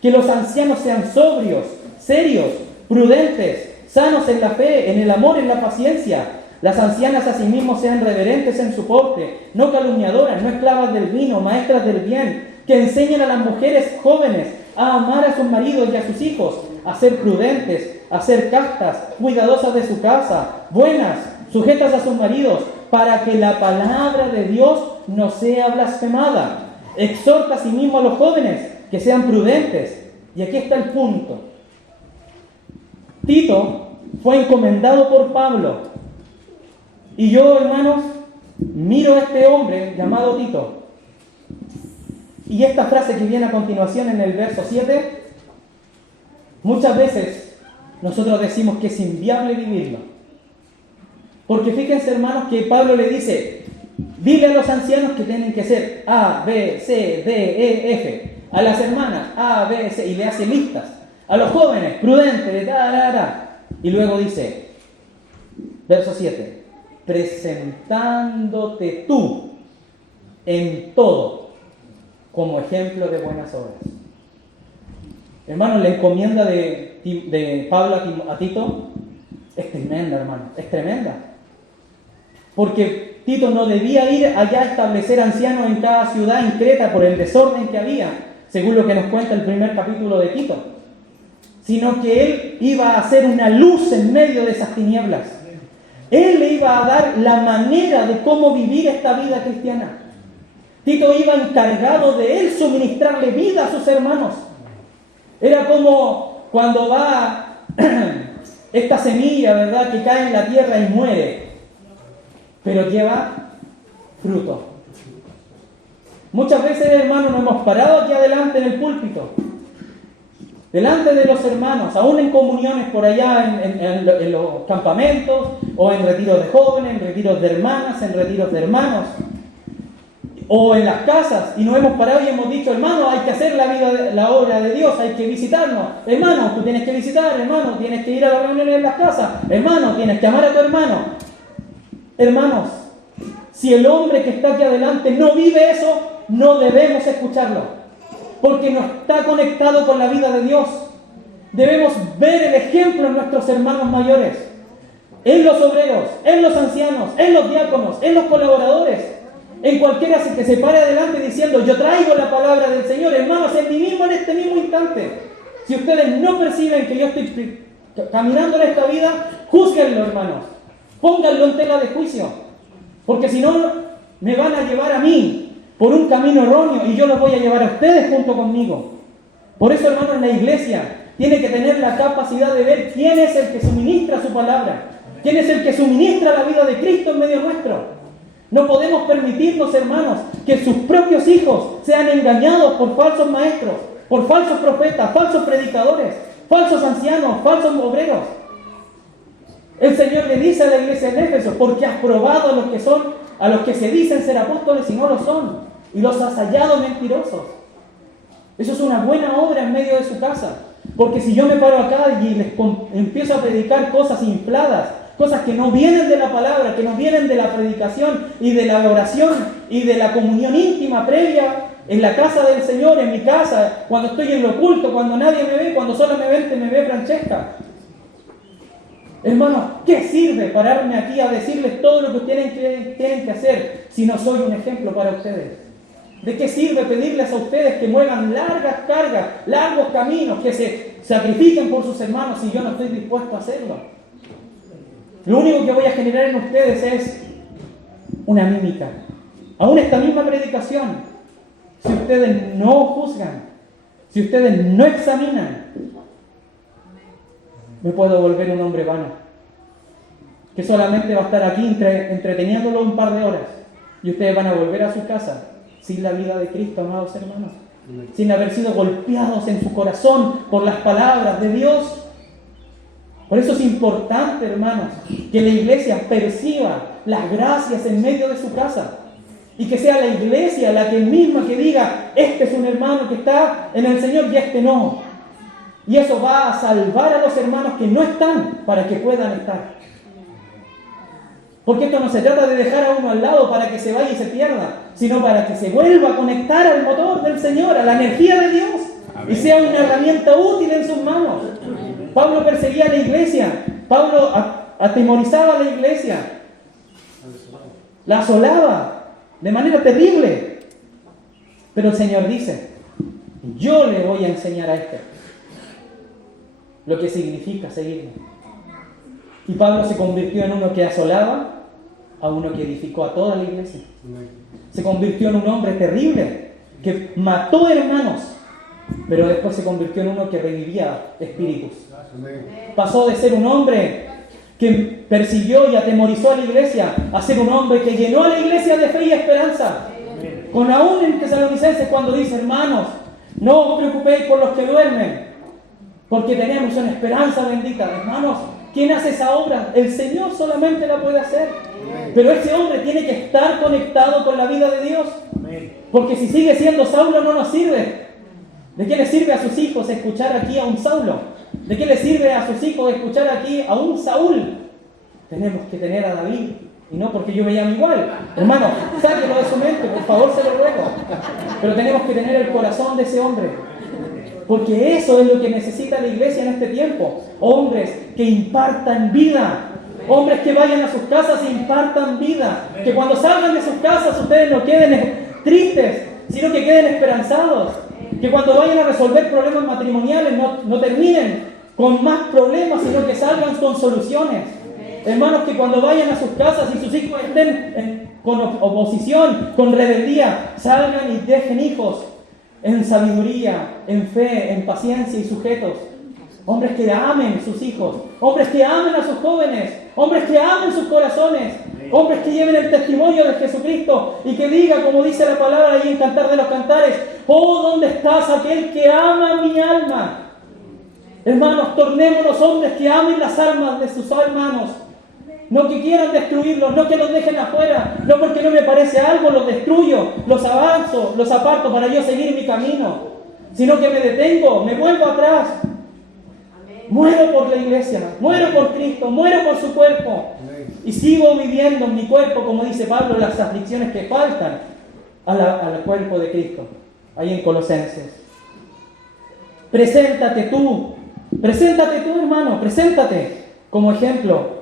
que los ancianos sean sobrios, serios, prudentes, sanos en la fe, en el amor, en la paciencia. Las ancianas asimismo sean reverentes en su porte, no calumniadoras, no esclavas del vino, maestras del bien, que enseñen a las mujeres jóvenes a amar a sus maridos y a sus hijos, a ser prudentes, a ser castas, cuidadosas de su casa, buenas, sujetas a sus maridos, para que la palabra de Dios no sea blasfemada. Exhorta asimismo a los jóvenes que sean prudentes. Y aquí está el punto. Tito fue encomendado por Pablo. Y yo, hermanos, miro a este hombre llamado Tito. Y esta frase que viene a continuación en el verso 7, muchas veces nosotros decimos que es inviable vivirlo. Porque fíjense, hermanos, que Pablo le dice: dile a los ancianos que tienen que ser A, B, C, D, E, F. A las hermanas, A, B, C, y le hace listas. A los jóvenes, prudentes, Y luego dice, verso 7, presentándote tú en todo como ejemplo de buenas obras. Hermanos, la encomienda de Pablo a Tito es tremenda, hermano, es tremenda. Porque Tito no debía ir allá a establecer ancianos en cada ciudad en Creta por el desorden que había, según lo que nos cuenta el primer capítulo de Tito, sino que él iba a hacer una luz en medio de esas tinieblas. Él le iba a dar la manera de cómo vivir esta vida cristiana. Tito iba encargado de él suministrarle vida a sus hermanos. Era como cuando va esta semilla, ¿verdad?, que cae en la tierra y muere, pero lleva fruto. Muchas veces, hermanos, nos hemos parado aquí adelante en el púlpito delante de los hermanos, aún en comuniones por allá, en los campamentos, o en retiros de jóvenes, en retiros de hermanas, en retiros de hermanos, o en las casas, y nos hemos parado y hemos dicho, hermano, hay que hacer la obra de Dios, hay que visitarnos, hermano, tú tienes que visitar, hermano, tienes que ir a las reuniones en las casas, hermano, tienes que amar a tu hermano. Hermanos, si el hombre que está aquí adelante no vive eso, no debemos escucharlo, porque no está conectado con la vida de Dios. Debemos ver el ejemplo en nuestros hermanos mayores, en los obreros, en los ancianos, en los diáconos, en los colaboradores, en cualquiera que se pare adelante diciendo, yo traigo la palabra del Señor, hermanos, en este mismo instante. Si ustedes no perciben que yo estoy caminando en esta vida, júzguenlo, hermanos, pónganlo en tela de juicio, porque si no, me van a llevar a mí por un camino erróneo y yo los voy a llevar a ustedes junto conmigo. Por eso, hermanos, la iglesia tiene que tener la capacidad de ver quién es el que suministra su palabra, quién es el que suministra la vida de Cristo en medio nuestro. No podemos permitirnos, hermanos, que sus propios hijos sean engañados por falsos maestros, por falsos profetas, falsos predicadores, falsos ancianos, falsos obreros. El Señor le dice a la iglesia en Éfeso, porque has probado a los que se dicen ser apóstoles y no lo son, y los has hallado mentirosos. Eso es una buena obra en medio de su casa, porque si yo me paro acá y les empiezo a predicar cosas infladas, cosas que no vienen de la palabra, que no vienen de la predicación y de la oración y de la comunión íntima previa en la casa del Señor, en mi casa, cuando estoy en lo oculto, cuando nadie me ve, cuando solamente me ve Francesca. Hermanos, ¿qué sirve pararme aquí a decirles todo lo que tienen que hacer si no soy un ejemplo para ustedes? ¿De qué sirve pedirles a ustedes que muevan largas cargas, largos caminos, que se sacrifiquen por sus hermanos si yo no estoy dispuesto a hacerlo? Lo único que voy a generar en ustedes es una mímica. Aún esta misma predicación, si ustedes no juzgan, si ustedes no examinan, me puedo volver un hombre vano, que solamente va a estar aquí entreteniéndolo un par de horas, y ustedes van a volver a su casa sin la vida de Cristo, amados hermanos, sin haber sido golpeados en su corazón por las palabras de Dios. Por eso es importante, hermanos, que la iglesia perciba las gracias en medio de su casa, y que sea la iglesia la que misma que diga, este es un hermano que está en el Señor y este no. Y eso va a salvar a los hermanos que no están para que puedan estar. Porque esto no se trata de dejar a uno al lado para que se vaya y se pierda, sino para que se vuelva a conectar al motor del Señor, a la energía de Dios, y sea una herramienta útil en sus manos. Pablo perseguía a la iglesia, Pablo atemorizaba a la iglesia, la asolaba de manera terrible. Pero el Señor dice, yo le voy a enseñar a este lo que significa seguirme. Y Pablo se convirtió en uno que asolaba a uno que edificó a toda la iglesia. Se convirtió en un hombre terrible que mató hermanos, pero después se convirtió en uno que revivía espíritus. Pasó de ser un hombre que persiguió y atemorizó a la iglesia a ser un hombre que llenó a la iglesia de fe y esperanza. Con aún en Tesalonicenses, cuando dice, hermanos, no os preocupéis por los que duermen, porque tenemos una esperanza bendita. Hermanos, ¿quién hace esa obra? El Señor solamente la puede hacer. Pero ese hombre tiene que estar conectado con la vida de Dios, porque si sigue siendo Saulo no nos sirve. ¿De qué le sirve a sus hijos escuchar aquí a un Saulo? ¿De qué le sirve a sus hijos escuchar aquí a un Saúl? Tenemos que tener a David, y no porque yo me llamo igual. Hermano, sáquelo de su mente, por favor, se lo ruego. Pero tenemos que tener el corazón de ese hombre, porque eso es lo que necesita la iglesia en este tiempo. Hombres que impartan vida, hombres que vayan a sus casas e impartan vida, que cuando salgan de sus casas ustedes no queden tristes, sino que queden esperanzados, que cuando vayan a resolver problemas matrimoniales no terminen con más problemas, sino que salgan con soluciones. Hermanos, que cuando vayan a sus casas y sus hijos estén con oposición, con rebeldía, salgan y dejen hijos en sabiduría, en fe, en paciencia y sujetos. Hombres que amen sus hijos, hombres que amen a sus jóvenes, hombres que amen sus corazones, hombres que lleven el testimonio de Jesucristo y que diga, como dice la palabra ahí en Cantar de los Cantares, oh, ¿dónde estás aquel que ama mi alma? Hermanos, tornémonos hombres que amen las almas de sus hermanos. No que quieran destruirlos, no que los dejen afuera, no porque no me parece algo, los destruyo, los avanzo, los aparto para yo seguir mi camino, sino que me detengo, me vuelvo atrás. Muero por la iglesia, muero por Cristo, muero por su cuerpo y sigo viviendo en mi cuerpo, como dice Pablo, las aflicciones que faltan al cuerpo de Cristo, ahí en Colosenses. Preséntate tú, hermano, preséntate como ejemplo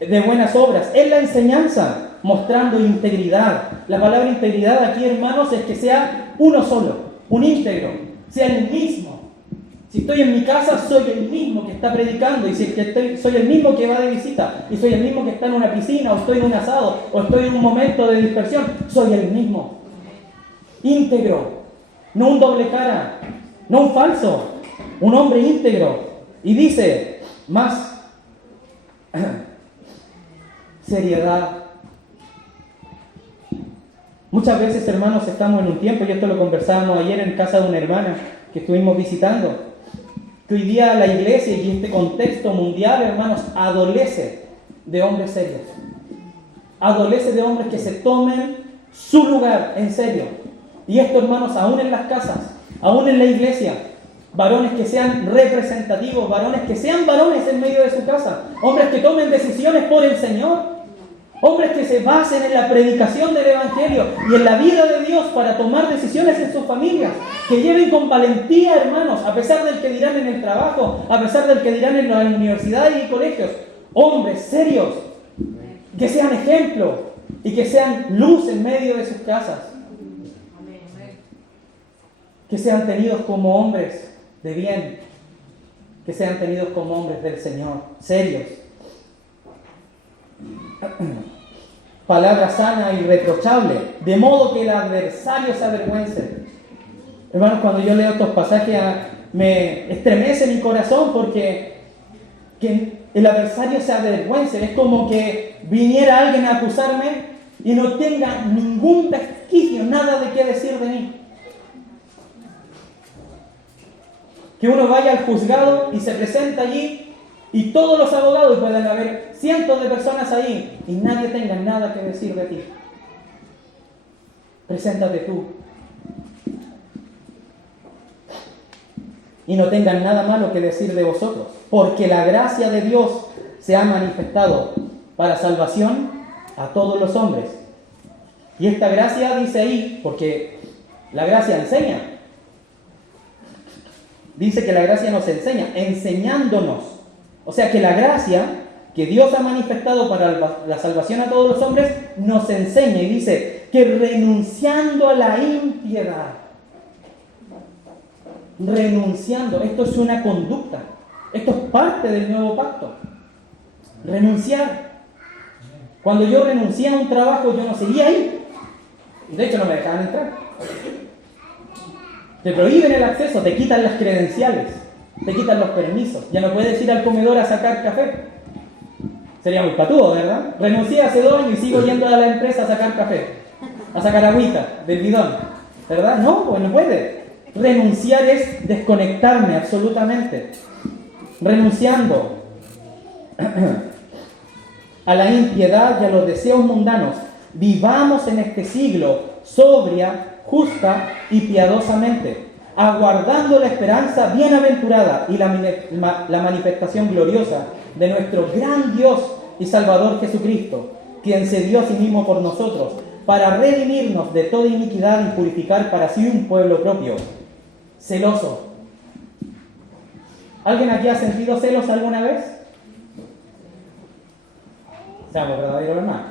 de buenas obras, en la enseñanza, mostrando integridad. La palabra integridad aquí, hermanos, es que sea uno solo, un íntegro, sea el mismo. Si estoy en mi casa, soy el mismo que está predicando, y si soy el mismo que va de visita, y soy el mismo que está en una piscina, o estoy en un asado, o estoy en un momento de dispersión, soy el mismo. Íntegro, no un doble cara, no un falso, un hombre íntegro. Y dice, más seriedad. Muchas veces, hermanos, estamos en un tiempo, y esto lo conversábamos ayer en casa de una hermana que estuvimos visitando, que hoy día la iglesia y este contexto mundial, hermanos, adolece de hombres serios. Adolece de hombres que se tomen su lugar en serio. Y esto, hermanos, aún en las casas, aún en la iglesia, varones que sean representativos, varones que sean varones en medio de su casa, hombres que tomen decisiones por el Señor, hombres que se basen en la predicación del Evangelio y en la vida de Dios para tomar decisiones en sus familias, que lleven con valentía, hermanos, a pesar del que dirán en el trabajo, a pesar del que dirán en las universidades y colegios, hombres serios, que sean ejemplo y que sean luz en medio de sus casas, que sean tenidos como hombres de bien, que sean tenidos como hombres del Señor, serios. Palabra sana y irreprochable, de modo que el adversario se avergüence. Hermanos, cuando yo leo estos pasajes me estremece mi corazón, porque que el adversario se avergüence. Es como que viniera alguien a acusarme y no tenga ningún vestigio, nada de qué decir de mí. Que uno vaya al juzgado y se presenta allí, y todos los abogados, pueden haber cientos de personas ahí, y nadie tenga nada que decir de ti. Preséntate tú. Y no tengan nada malo que decir de vosotros, porque la gracia de Dios se ha manifestado para salvación a todos los hombres. Y esta gracia dice ahí, porque la gracia enseña. Dice que la gracia nos enseña, enseñándonos. O sea que la gracia que Dios ha manifestado para la salvación a todos los hombres nos enseña, y dice que renunciando a la impiedad, renunciando, esto es una conducta, esto es parte del nuevo pacto. Renunciar. Cuando yo renuncié a un trabajo, yo no seguía ahí. De hecho, no me dejaban entrar. Te prohíben el acceso, te quitan las credenciales, te quitan los permisos. Ya no puedes ir al comedor a sacar café. Sería muy patudo, ¿verdad? Renuncié hace 2 años y sigo yendo a la empresa a sacar café, a sacar agüita del bidón, ¿verdad? No, pues no puede. Renunciar es desconectarme absolutamente. Renunciando a la impiedad y a los deseos mundanos, vivamos en este siglo sobria, justa y piadosamente, aguardando la esperanza bienaventurada y la manifestación gloriosa de nuestro gran Dios y Salvador Jesucristo, quien se dio a sí mismo por nosotros, para redimirnos de toda iniquidad y purificar para sí un pueblo propio, celoso. ¿Alguien aquí ha sentido celos alguna vez? Seamos verdaderos hermanos.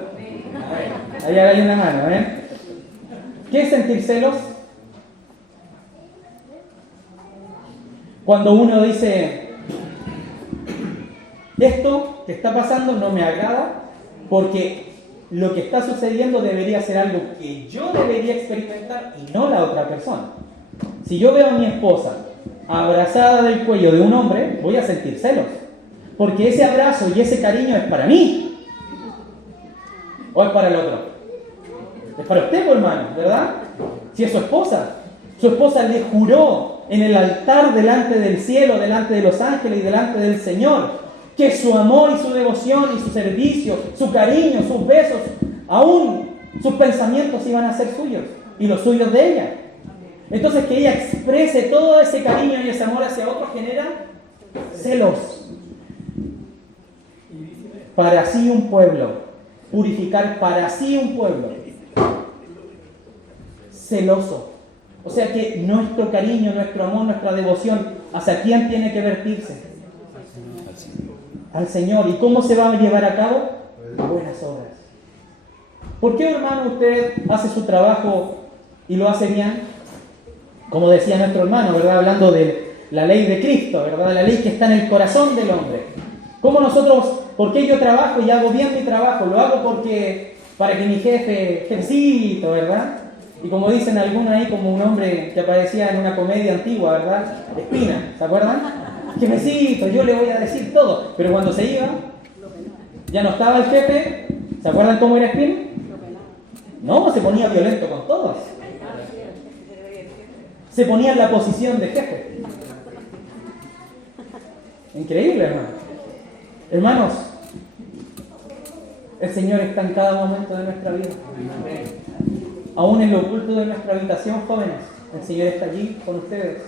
Ahí hay una mano, ¿eh? ¿Qué es sentir celos? Cuando uno dice, esto que está pasando no me agrada, porque lo que está sucediendo debería ser algo que yo debería experimentar y no la otra persona. Si yo veo a mi esposa abrazada del cuello de un hombre, voy a sentir celos, porque ese abrazo y ese cariño es para mí, o es para el otro. Es para usted, hermano, ¿verdad? Si es su esposa le juró en el altar delante del cielo, delante de los ángeles y delante del Señor, que su amor y su devoción y su servicio, su cariño, sus besos, aún sus pensamientos iban a ser suyos y los suyos de ella. Entonces, que ella exprese todo ese cariño y ese amor hacia otros genera celos. Para sí un pueblo, purificar para sí un pueblo celoso. O sea que nuestro cariño, nuestro amor, nuestra devoción, ¿hacia quién tiene que vertirse? Al Señor. ¿Y cómo se va a llevar a cabo? Buenas obras. ¿Por qué, hermano, usted hace su trabajo y lo hace bien? Como decía nuestro hermano, ¿verdad? Hablando de la ley de Cristo, ¿verdad? La ley que está en el corazón del hombre. ¿Cómo nosotros, por qué yo trabajo y hago bien mi trabajo? Lo hago porque, para que mi jefecito, ¿verdad? Y como dicen algunos ahí, como un hombre que aparecía en una comedia antigua, ¿verdad? Espina, ¿se acuerdan? Jefecito, yo le voy a decir todo. Pero cuando se iba, ya no estaba el jefe. ¿Se acuerdan cómo era Espina? No, se ponía violento con todos. Se ponía en la posición de jefe. Increíble, hermano. Hermanos, el Señor está en cada momento de nuestra vida. Aún en lo oculto de nuestra habitación, jóvenes, el Señor está allí con ustedes.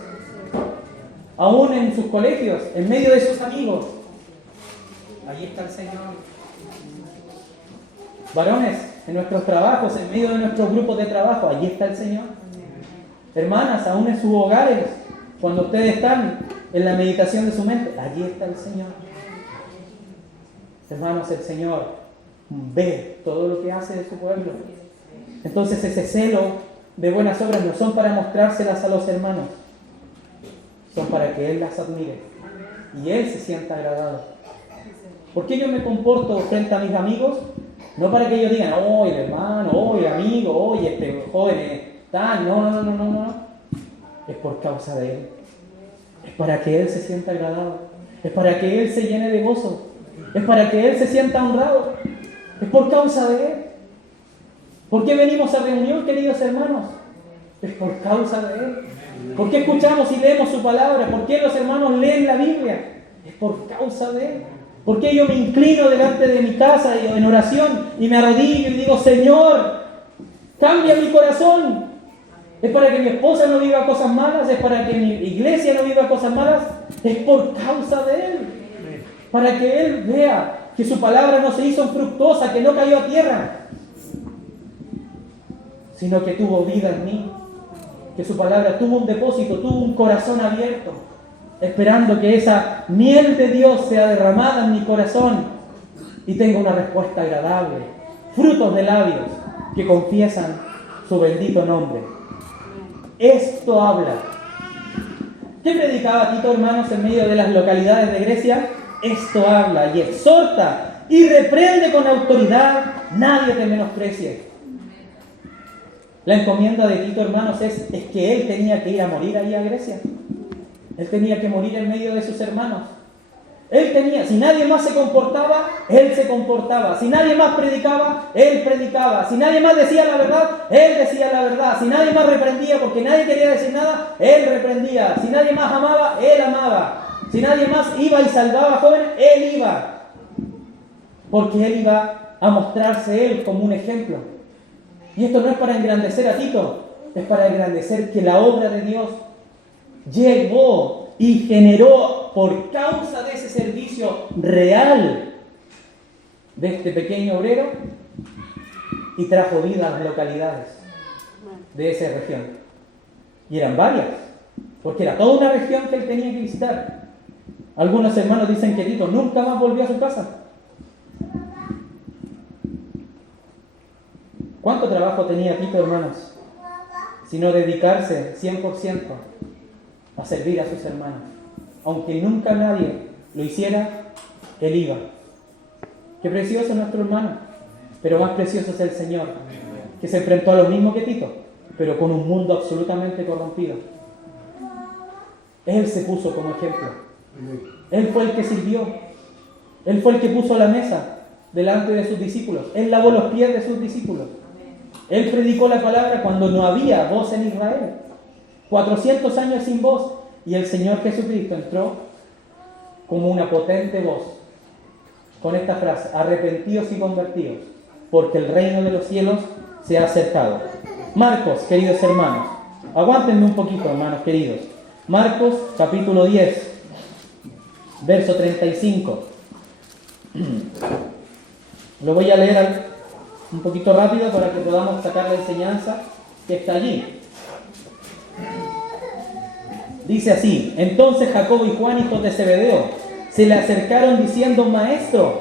Aún en sus colegios, en medio de sus amigos, allí está el Señor. Varones, en nuestros trabajos, en medio de nuestros grupos de trabajo, allí está el Señor. Hermanas, aún en sus hogares, cuando ustedes están en la meditación de su mente, allí está el Señor. Hermanos, el Señor ve todo lo que hace de su pueblo. Entonces ese celo de buenas obras no son para mostrárselas a los hermanos, son para que Él las admire y Él se sienta agradado. ¿Por qué yo me comporto frente a mis amigos? No para que ellos digan, oye hermano, oye amigo, oye este joven tal, no. Es por causa de Él. Es para que Él se sienta agradado. Es para que Él se llene de gozo. Es para que Él se sienta honrado. Es por causa de Él. ¿Por qué venimos a reunión, queridos hermanos? Es por causa de Él. ¿Por qué escuchamos y leemos su palabra? ¿Por qué los hermanos leen la Biblia? Es por causa de Él. ¿Por qué yo me inclino delante de mi casa y en oración y me arrodillo y digo, Señor, cambia mi corazón? ¿Es para que mi esposa no viva cosas malas? ¿Es para que mi iglesia no viva cosas malas? Es por causa de Él. Para que Él vea que su palabra no se hizo infructuosa, que no cayó a tierra, sino que tuvo vida en mí, que su palabra tuvo un depósito, tuvo un corazón abierto, esperando que esa miel de Dios sea derramada en mi corazón y tenga una respuesta agradable, frutos de labios que confiesan su bendito nombre. Esto habla. ¿Qué predicaba Tito, hermanos, en medio de las localidades de Grecia? Esto habla y exhorta y reprende con autoridad, nadie te menosprecie. La encomienda de Tito, hermanos, es que él tenía que ir a morir ahí a Grecia. Él tenía que morir en medio de sus hermanos. Si nadie más se comportaba, él se comportaba. Si nadie más predicaba, él predicaba. Si nadie más decía la verdad, él decía la verdad. Si nadie más reprendía porque nadie quería decir nada, él reprendía. Si nadie más amaba, él amaba. Si nadie más iba y salvaba a jóvenes, él iba. Porque él iba a mostrarse él como un ejemplo. Y esto no es para engrandecer a Tito, es para engrandecer que la obra de Dios llegó y generó por causa de ese servicio real de este pequeño obrero y trajo vida a las localidades de esa región. Y eran varias, porque era toda una región que él tenía que visitar. Algunos hermanos dicen que Tito nunca más volvió a su casa. ¿Cuánto trabajo tenía Tito, hermanos? Sino dedicarse 100% a servir a sus hermanos. Aunque nunca nadie lo hiciera, él iba. Qué precioso es nuestro hermano, pero más precioso es el Señor, que se enfrentó a lo mismo que Tito, pero con un mundo absolutamente corrompido. Él se puso como ejemplo. Él fue el que sirvió. Él fue el que puso la mesa delante de sus discípulos. Él lavó los pies de sus discípulos. Él predicó la palabra cuando no había voz en Israel. 400 años sin voz, y el Señor Jesucristo entró como una potente voz, con esta frase: arrepentidos y convertidos, porque el reino de los cielos se ha acercado. Marcos, queridos hermanos, aguántenme un poquito, hermanos queridos. Marcos, capítulo 10, verso 35. Lo voy a leer un poquito rápido para que podamos sacar la enseñanza que está allí. Dice así: entonces Jacobo y Juan, hijos de Zebedeo, se le acercaron diciendo: Maestro,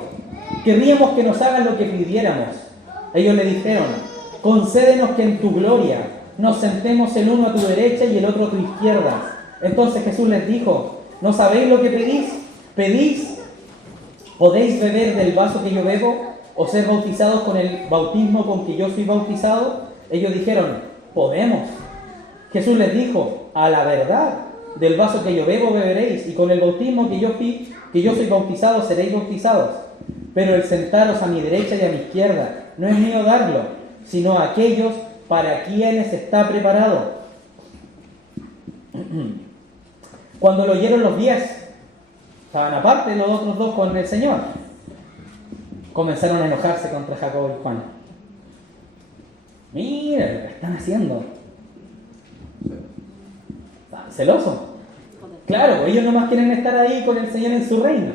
querríamos que nos hagas lo que pidiéramos. Ellos le dijeron: concédenos que en tu gloria nos sentemos el uno a tu derecha y el otro a tu izquierda. Entonces Jesús les dijo: ¿no sabéis lo que pedís? ¿Pedís? ¿Podéis beber del vaso que yo bebo o ser bautizados con el bautismo con que yo soy bautizado? Ellos dijeron: podemos. Jesús les dijo: a la verdad, del vaso que yo bebo beberéis, y con el bautismo que yo soy bautizado seréis bautizados. Pero el sentaros a mi derecha y a mi izquierda no es mío darlo, sino a aquellos para quienes está preparado. Cuando lo oyeron los 10, estaban aparte los otros dos con el Señor, comenzaron a enojarse contra Jacobo y Juan. Mira lo que están haciendo. ¿Están celosos? Claro, ellos nomás quieren estar ahí con el Señor en su reino.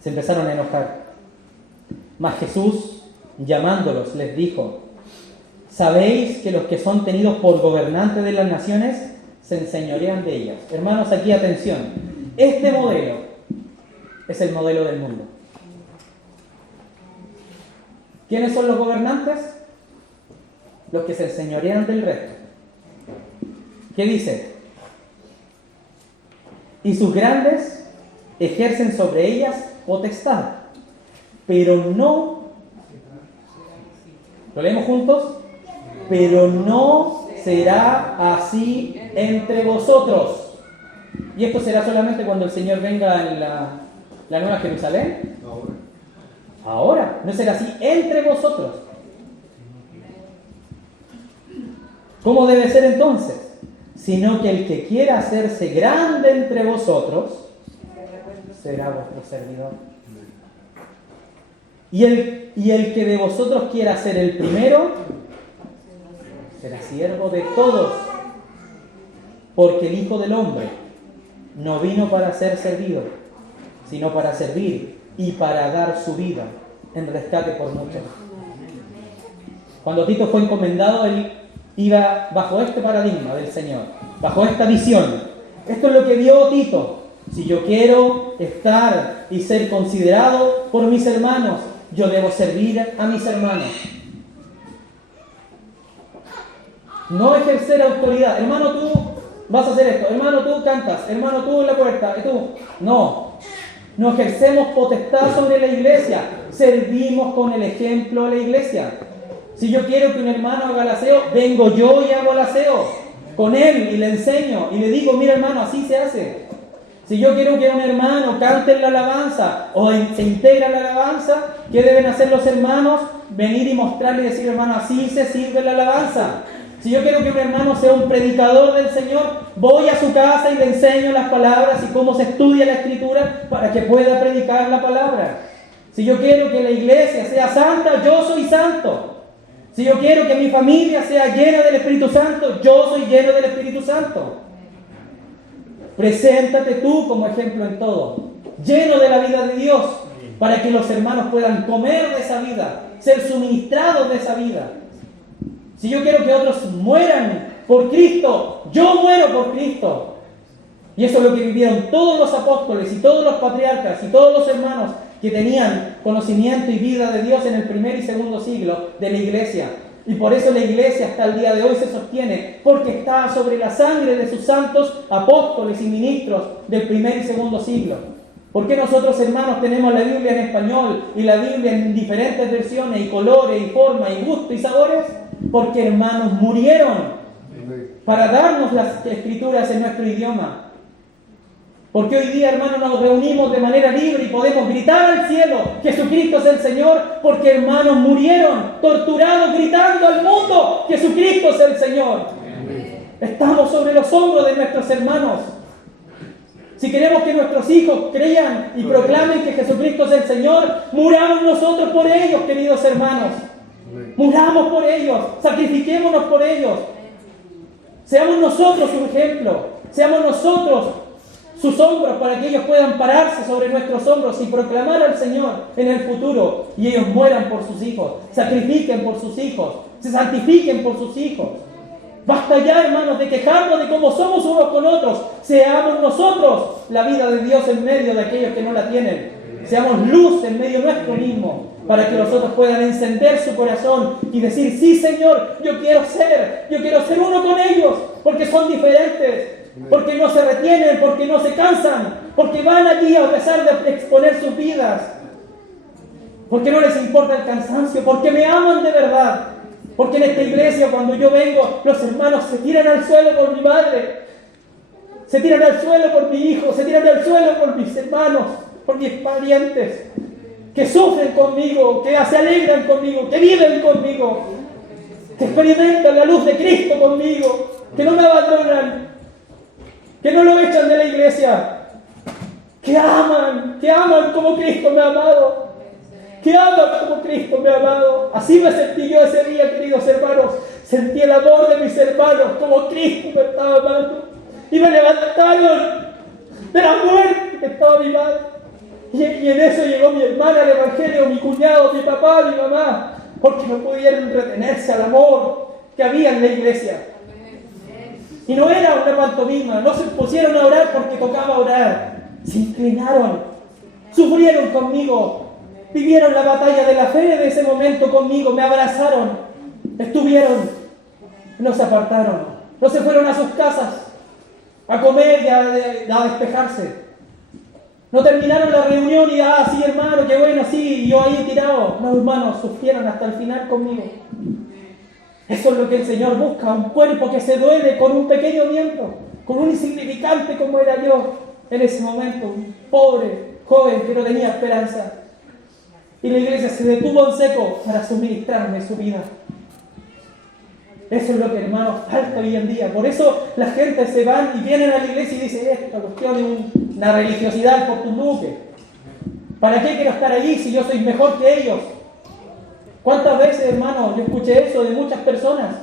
Se empezaron a enojar. Mas Jesús, llamándolos, les dijo: ¿sabéis que los que son tenidos por gobernantes de las naciones se enseñorean de ellas? Hermanos, aquí atención. Este modelo es el modelo del mundo. ¿Quiénes son los gobernantes? Los que se enseñorean del resto. ¿Qué dice? Y sus grandes ejercen sobre ellas potestad, pero no, ¿lo leemos juntos? Pero no será así entre vosotros. ¿Y esto será solamente cuando el Señor venga en la Nueva Jerusalén? Ahora, no será así entre vosotros. ¿Cómo debe ser entonces? Sino que el que quiera hacerse grande entre vosotros será vuestro servidor. Y el que de vosotros quiera ser el primero será siervo de todos. Porque el Hijo del Hombre no vino para ser servido, sino para servir y para dar su vida en rescate por muchos. Cuando Tito fue encomendado, él iba bajo este paradigma del Señor, bajo esta visión. Esto es lo que vio Tito. Si yo quiero estar y ser considerado por mis hermanos, yo debo servir a mis hermanos. No ejercer autoridad. Hermano, tú vas a hacer esto. Hermano, tú cantas. Hermano, tú en la puerta. Tú. No ejercemos potestad sobre la iglesia. Servimos con el ejemplo a la iglesia. Si yo quiero que un hermano haga el aseo, vengo yo y hago el aseo con él y le enseño y le digo: mira, hermano, así se hace. Si yo quiero que un hermano cante en la alabanza o se integra en la alabanza, ¿qué deben hacer los hermanos? Venir y mostrarle y decir: hermano, así se sirve la alabanza. Si yo quiero que un hermano sea un predicador del Señor, voy a su casa y le enseño las palabras y cómo se estudia la Escritura para que pueda predicar la palabra. Si yo quiero que la iglesia sea santa, yo soy santo. Si yo quiero que mi familia sea llena del Espíritu Santo, yo soy lleno del Espíritu Santo. Preséntate tú como ejemplo en todo, lleno de la vida de Dios, para que los hermanos puedan comer de esa vida, ser suministrados de esa vida. Si yo quiero que otros mueran por Cristo, yo muero por Cristo. Y eso es lo que vivieron todos los apóstoles y todos los patriarcas y todos los hermanos que tenían conocimiento y vida de Dios en el primer y segundo siglo de la iglesia. Y por eso la iglesia hasta el día de hoy se sostiene, porque está sobre la sangre de sus santos apóstoles y ministros del primer y segundo siglo. ¿Por qué nosotros, hermanos, tenemos la Biblia en español y la Biblia en diferentes versiones y colores y formas y gustos y sabores? Porque hermanos murieron para darnos las escrituras en nuestro idioma. Porque hoy día, hermano, nos reunimos de manera libre y podemos gritar al cielo, Jesucristo es el Señor, porque hermanos murieron, torturados, gritando al mundo, Jesucristo es el Señor. Estamos sobre los hombros de nuestros hermanos. Si queremos que nuestros hijos crean y proclamen que Jesucristo es el Señor, muramos nosotros por ellos, queridos hermanos. Muramos por ellos, sacrifiquémonos por ellos. Seamos nosotros su ejemplo, seamos nosotros sus hombros para que ellos puedan pararse sobre nuestros hombros y proclamar al Señor en el futuro. Y ellos mueran por sus hijos, sacrifiquen por sus hijos, se santifiquen por sus hijos. Basta ya, hermanos, de quejarnos de cómo somos unos con otros. Seamos nosotros la vida de Dios en medio de aquellos que no la tienen. Seamos luz en medio nuestro mismo, para que los otros puedan encender su corazón y decir, sí, Señor, yo quiero ser uno con ellos, porque son diferentes, porque no se retienen, porque no se cansan, porque van allí a pesar de exponer sus vidas, porque no les importa el cansancio, porque me aman de verdad. Porque en esta iglesia, cuando yo vengo, los hermanos se tiran al suelo por mi madre, se tiran al suelo por mi hijo, se tiran al suelo por mis hermanos, por mis parientes, que sufren conmigo, que se alegran conmigo, que viven conmigo, que experimentan la luz de Cristo conmigo, que no me abandonan, que no lo echan de la iglesia, que aman como Cristo me ha amado. Que aman como Cristo me ha amado. Así me sentí yo ese día, queridos hermanos. Sentí el amor de mis hermanos como Cristo me estaba amando. Y me levantaron de la muerte que estaba mi madre. Y en eso llegó mi hermana al Evangelio, mi cuñado, mi papá, mi mamá. Porque no pudieron retenerse al amor que había en la iglesia. Y no era una pantomima. No se pusieron a orar porque tocaba orar. Se inclinaron. Sufrieron conmigo. Vivieron la batalla de la fe de ese momento conmigo, me abrazaron, estuvieron, no se apartaron, no se fueron a sus casas a comer y a despejarse. No terminaron la reunión y, sí hermano, qué bueno, sí, y yo ahí tirado. No, hermanos, sufrieron hasta el final conmigo. Eso es lo que el Señor busca, un cuerpo que se duele con un pequeño miembro, con un insignificante como era yo en ese momento, un pobre joven que no tenía esperanza. Y la iglesia se detuvo en seco para suministrarme su vida. Eso es lo que, hermanos, falta hoy en día. Por eso la gente se van y vienen a la iglesia y dicen, esta cuestión es una religiosidad por tu duque. ¿Para qué quiero estar allí si yo soy mejor que ellos? ¿Cuántas veces, hermanos, yo escuché eso de muchas personas?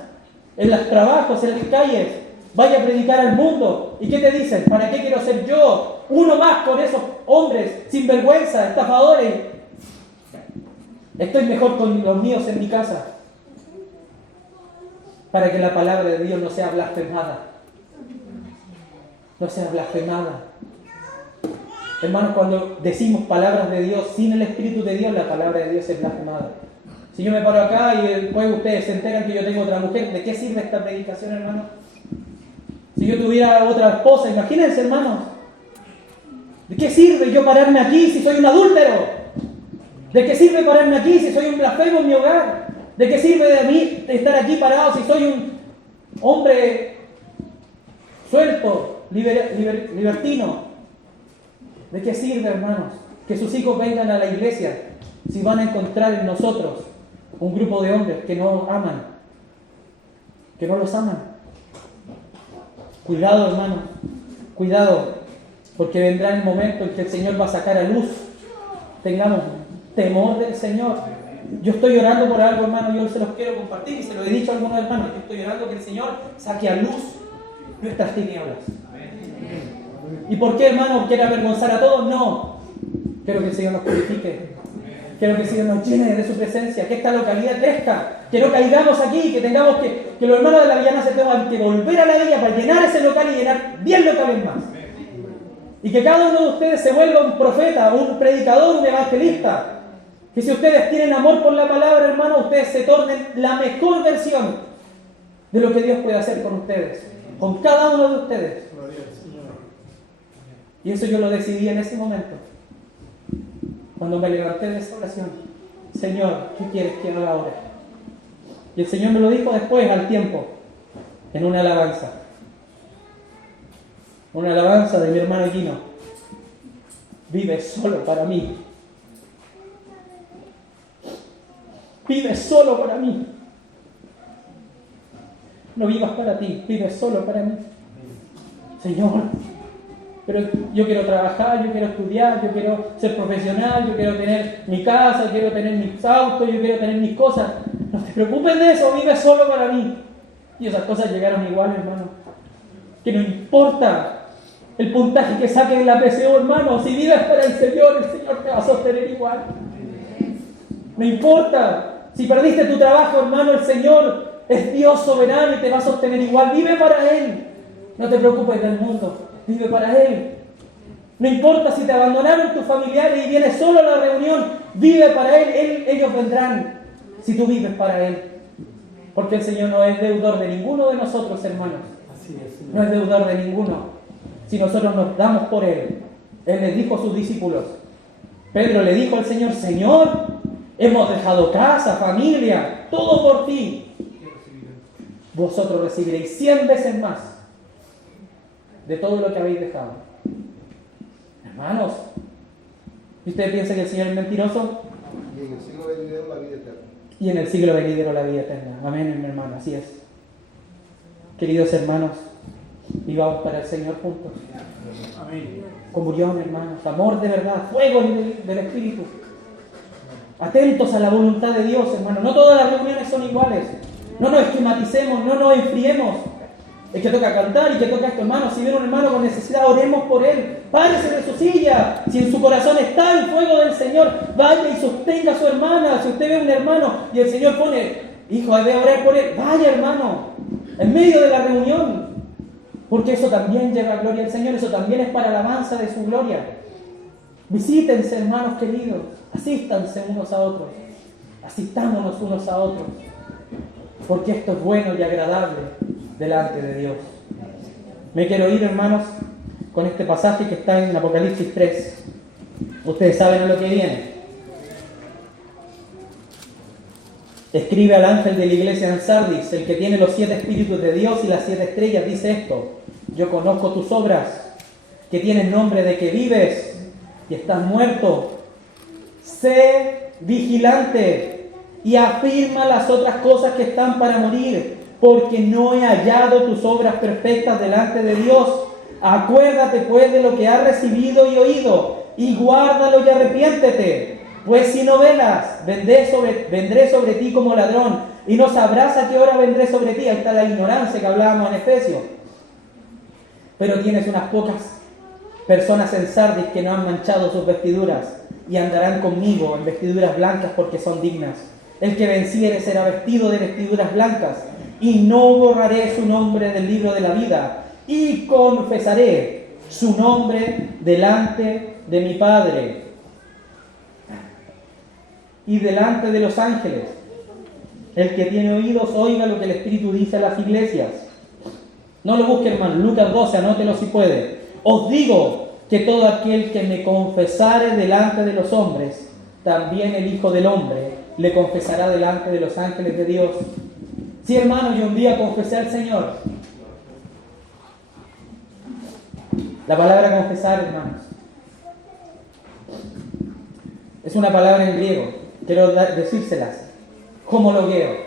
En los trabajos, en las calles. Vaya a predicar al mundo. ¿Y qué te dicen? ¿Para qué quiero ser yo uno más con esos hombres sinvergüenza, estafadores? Estoy mejor con los míos en mi casa, para que la palabra de Dios no sea blasfemada. No sea blasfemada. Hermanos, cuando decimos palabras de Dios sin el Espíritu de Dios, la palabra de Dios es blasfemada. Si yo me paro acá y después ustedes se enteran que yo tengo otra mujer, ¿de qué sirve esta predicación, hermano? Si yo tuviera otra esposa, imagínense, hermanos, ¿de qué sirve yo pararme aquí si soy un adúltero? ¿De qué sirve pararme aquí si soy un blasfemo en mi hogar? ¿De qué sirve de mí estar aquí parado si soy un hombre suelto, libertino? ¿De qué sirve, hermanos, que sus hijos vengan a la iglesia si van a encontrar en nosotros un grupo de hombres que no aman, que no los aman? Cuidado, hermanos, cuidado, porque vendrá el momento en que el Señor va a sacar a luz. Tengamos temor del Señor. Yo estoy orando por algo, hermano, yo se los quiero compartir y se lo he dicho a algunos hermanos. Yo estoy orando que el Señor saque a luz nuestras tinieblas. ¿Y por qué, hermano, quiere avergonzar a todos? No. Quiero que el Señor nos purifique. Quiero que el Señor nos llene de su presencia, que esta localidad crezca, que no caigamos aquí, que tengamos que los hermanos de la Villana se tengan que volver a la villa para llenar ese local y llenar 10 locales más. Y que cada uno de ustedes se vuelva un profeta, un predicador, un evangelista. Que si ustedes tienen amor por la palabra, hermano, ustedes se tornen la mejor versión de lo que Dios puede hacer con ustedes, con cada uno de ustedes. Y eso yo lo decidí en ese momento, cuando me levanté de esa oración. Señor, ¿qué quieres que haga ahora? Y el Señor me lo dijo después, al tiempo, en una alabanza. Una alabanza de mi hermano Gino. vive solo para mí. Vive solo para mí. No vivas para ti, vive solo para mí. Señor, pero yo quiero trabajar, yo quiero estudiar, yo quiero ser profesional, yo quiero tener mi casa, quiero tener mis autos, yo quiero tener mis cosas. No te preocupes de eso, vive solo para mí. Y esas cosas llegaron igual, hermano. Que no importa el puntaje que saques en la PSU, hermano, si vives para el Señor te va a sostener igual. No importa si perdiste tu trabajo, hermano, el Señor es Dios soberano y te va a sostener igual. Vive para Él. No te preocupes del mundo, vive para Él. No importa si te abandonaron tus familiares y vienes solo a la reunión, vive para Él. Ellos vendrán si tú vives para Él. Porque el Señor no es deudor de ninguno de nosotros, hermanos. Así es, no es deudor de ninguno. Si nosotros nos damos por Él. Él les dijo a sus discípulos. Pedro le dijo al Señor: Señor, hemos dejado casa, familia, todo por ti. Vosotros recibiréis 100 veces más de todo lo que habéis dejado. Hermanos, ¿y usted piensa que el Señor es mentiroso? Y en el siglo venidero la vida eterna. Y en el siglo venidero la vida eterna. Amén, mi hermano, así es. Queridos hermanos, vivamos para el Señor juntos. Amén. Comunión, hermanos, amor de verdad, fuego del Espíritu. Atentos a la voluntad de Dios, hermanos. No todas las reuniones son iguales. No nos esquematicemos, no nos enfriemos. El que toca cantar y que toca esto, hermano. Si viene un hermano con necesidad, oremos por él. Párese de su silla. Si en su corazón está el fuego del Señor, vaya y sostenga a su hermana. Si usted ve a un hermano y el Señor pone: hijo, debe orar por él, vaya, hermano, en medio de la reunión. Porque eso también lleva gloria al Señor. Eso también es para alabanza de su gloria. Visítense, hermanos queridos. Asístanse unos a otros. Asistámonos unos a otros. Porque esto es bueno y agradable delante de Dios. Me quiero ir, hermanos, con este pasaje que está en Apocalipsis 3. Ustedes saben lo que viene. Escribe al ángel de la iglesia en Sardis, el que tiene los 7 espíritus de Dios y las 7 estrellas, dice esto: yo conozco tus obras, que tienes nombre de que vives y estás muerto. Sé vigilante y afirma las otras cosas que están para morir, porque no he hallado tus obras perfectas delante de Dios. Acuérdate pues de lo que has recibido y oído, y guárdalo y arrepiéntete. Pues si no velas, vendré sobre ti como ladrón, y no sabrás a qué hora vendré sobre ti. Ahí está la ignorancia que hablábamos en Efesios. Pero tienes unas pocas personas en Sardis que no han manchado sus vestiduras, y andarán conmigo en vestiduras blancas porque son dignas. El que venciere será vestido de vestiduras blancas, y no borraré su nombre del libro de la vida, y confesaré su nombre delante de mi Padre y delante de los ángeles. El que tiene oídos, oiga lo que el Espíritu dice a las iglesias. No lo busque, hermano. Lucas 12, anótelo si puede. Os digo que todo aquel que me confesare delante de los hombres, también el Hijo del Hombre le confesará delante de los ángeles de Dios. Sí, hermano, yo un día confesé al Señor. La palabra confesar, hermanos, es una palabra en griego. Quiero decírselas. Homologeo.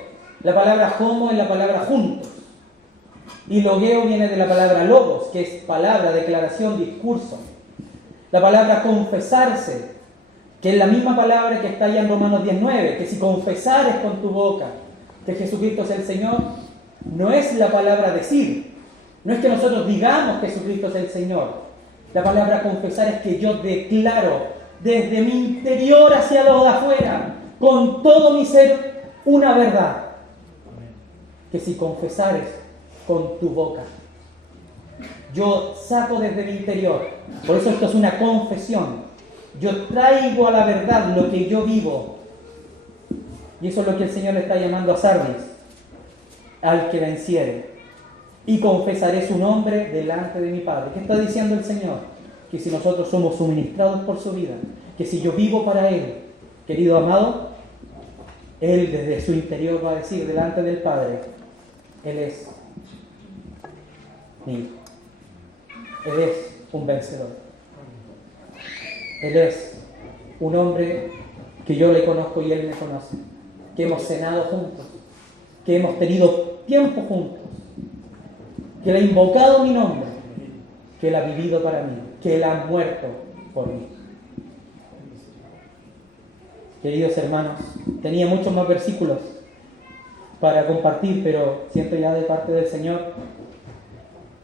La palabra homo es la palabra juntos. Y logeo viene de la palabra logos, que es palabra, declaración, discurso. La palabra confesarse, que es la misma palabra que está allá en Romanos 19, que si confesares con tu boca que Jesucristo es el Señor, no es la palabra decir, no es que nosotros digamos que Jesucristo es el Señor. La palabra confesar es que yo declaro desde mi interior hacia lo de afuera, con todo mi ser, una verdad. Que si confesares con tu boca, yo saco desde mi interior. Por eso esto es una confesión. Yo traigo a la verdad lo que yo vivo. Y eso es lo que el Señor le está llamando a Sardis: al que venciere, y confesaré su nombre delante de mi Padre. ¿Qué está diciendo el Señor? Que si nosotros somos suministrados por su vida, que si yo vivo para Él, querido amado, Él desde su interior va a decir delante del Padre: Él es mi hijo. Él es un vencedor. Él es un hombre que yo le conozco y Él me conoce, que hemos cenado juntos, que hemos tenido tiempo juntos, que Él ha invocado mi nombre, que Él ha vivido para mí, que Él ha muerto por mí. Queridos hermanos, tenía muchos más versículos para compartir, pero siento ya de parte del Señor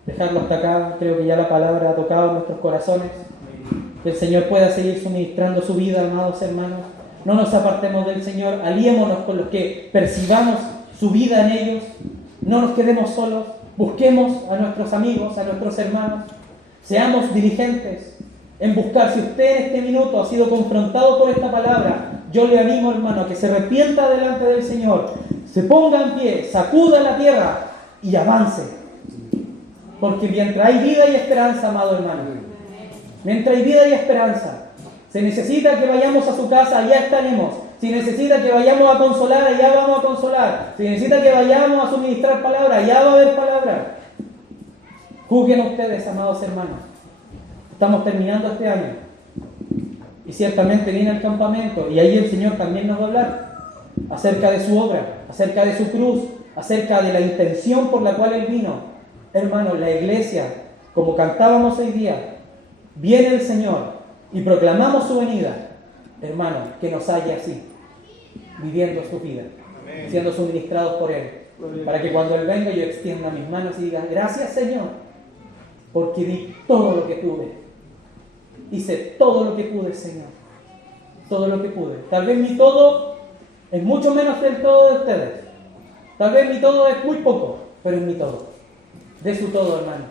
dejarlo hasta acá. Creo que ya la palabra ha tocado nuestros corazones. Que el Señor pueda seguir suministrando su vida, amados hermanos. No nos apartemos del Señor, aliémonos con los que percibamos su vida en ellos. No nos quedemos solos, busquemos a nuestros amigos, a nuestros hermanos. Seamos diligentes en buscar. Si usted en este minuto ha sido confrontado por esta palabra, yo le animo, hermano, a que se arrepienta delante del Señor, se ponga en pie, sacuda la tierra y avance. Porque mientras hay vida y esperanza, amado hermano, mientras hay vida y esperanza, se necesita que vayamos a su casa, allá estaremos. Si necesita que vayamos a consolar, allá vamos a consolar. Si necesita que vayamos a suministrar palabra, allá va a haber palabra. Juzguen ustedes, amados hermanos. Estamos terminando este año. Y ciertamente viene el campamento. Y ahí el Señor también nos va a hablar acerca de su obra, acerca de su cruz, acerca de la intención por la cual Él vino. Hermanos, la iglesia, como cantábamos hoy día, viene el Señor y proclamamos su venida. Hermano, que nos haya así, viviendo su vida, siendo suministrados por Él, para que cuando Él venga yo extienda mis manos y diga: gracias, Señor, porque di todo lo que tuve, hice todo lo que pude, Señor, todo lo que pude. Tal vez mi todo es mucho menos que el todo de ustedes, tal vez mi todo es muy poco, pero es mi todo. De su todo, hermano.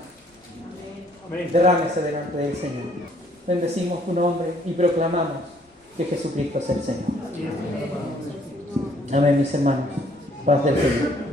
Derrámese delante del Señor. Bendecimos tu nombre y proclamamos que Jesucristo es el Señor. Amén, mis hermanos. Paz del Señor.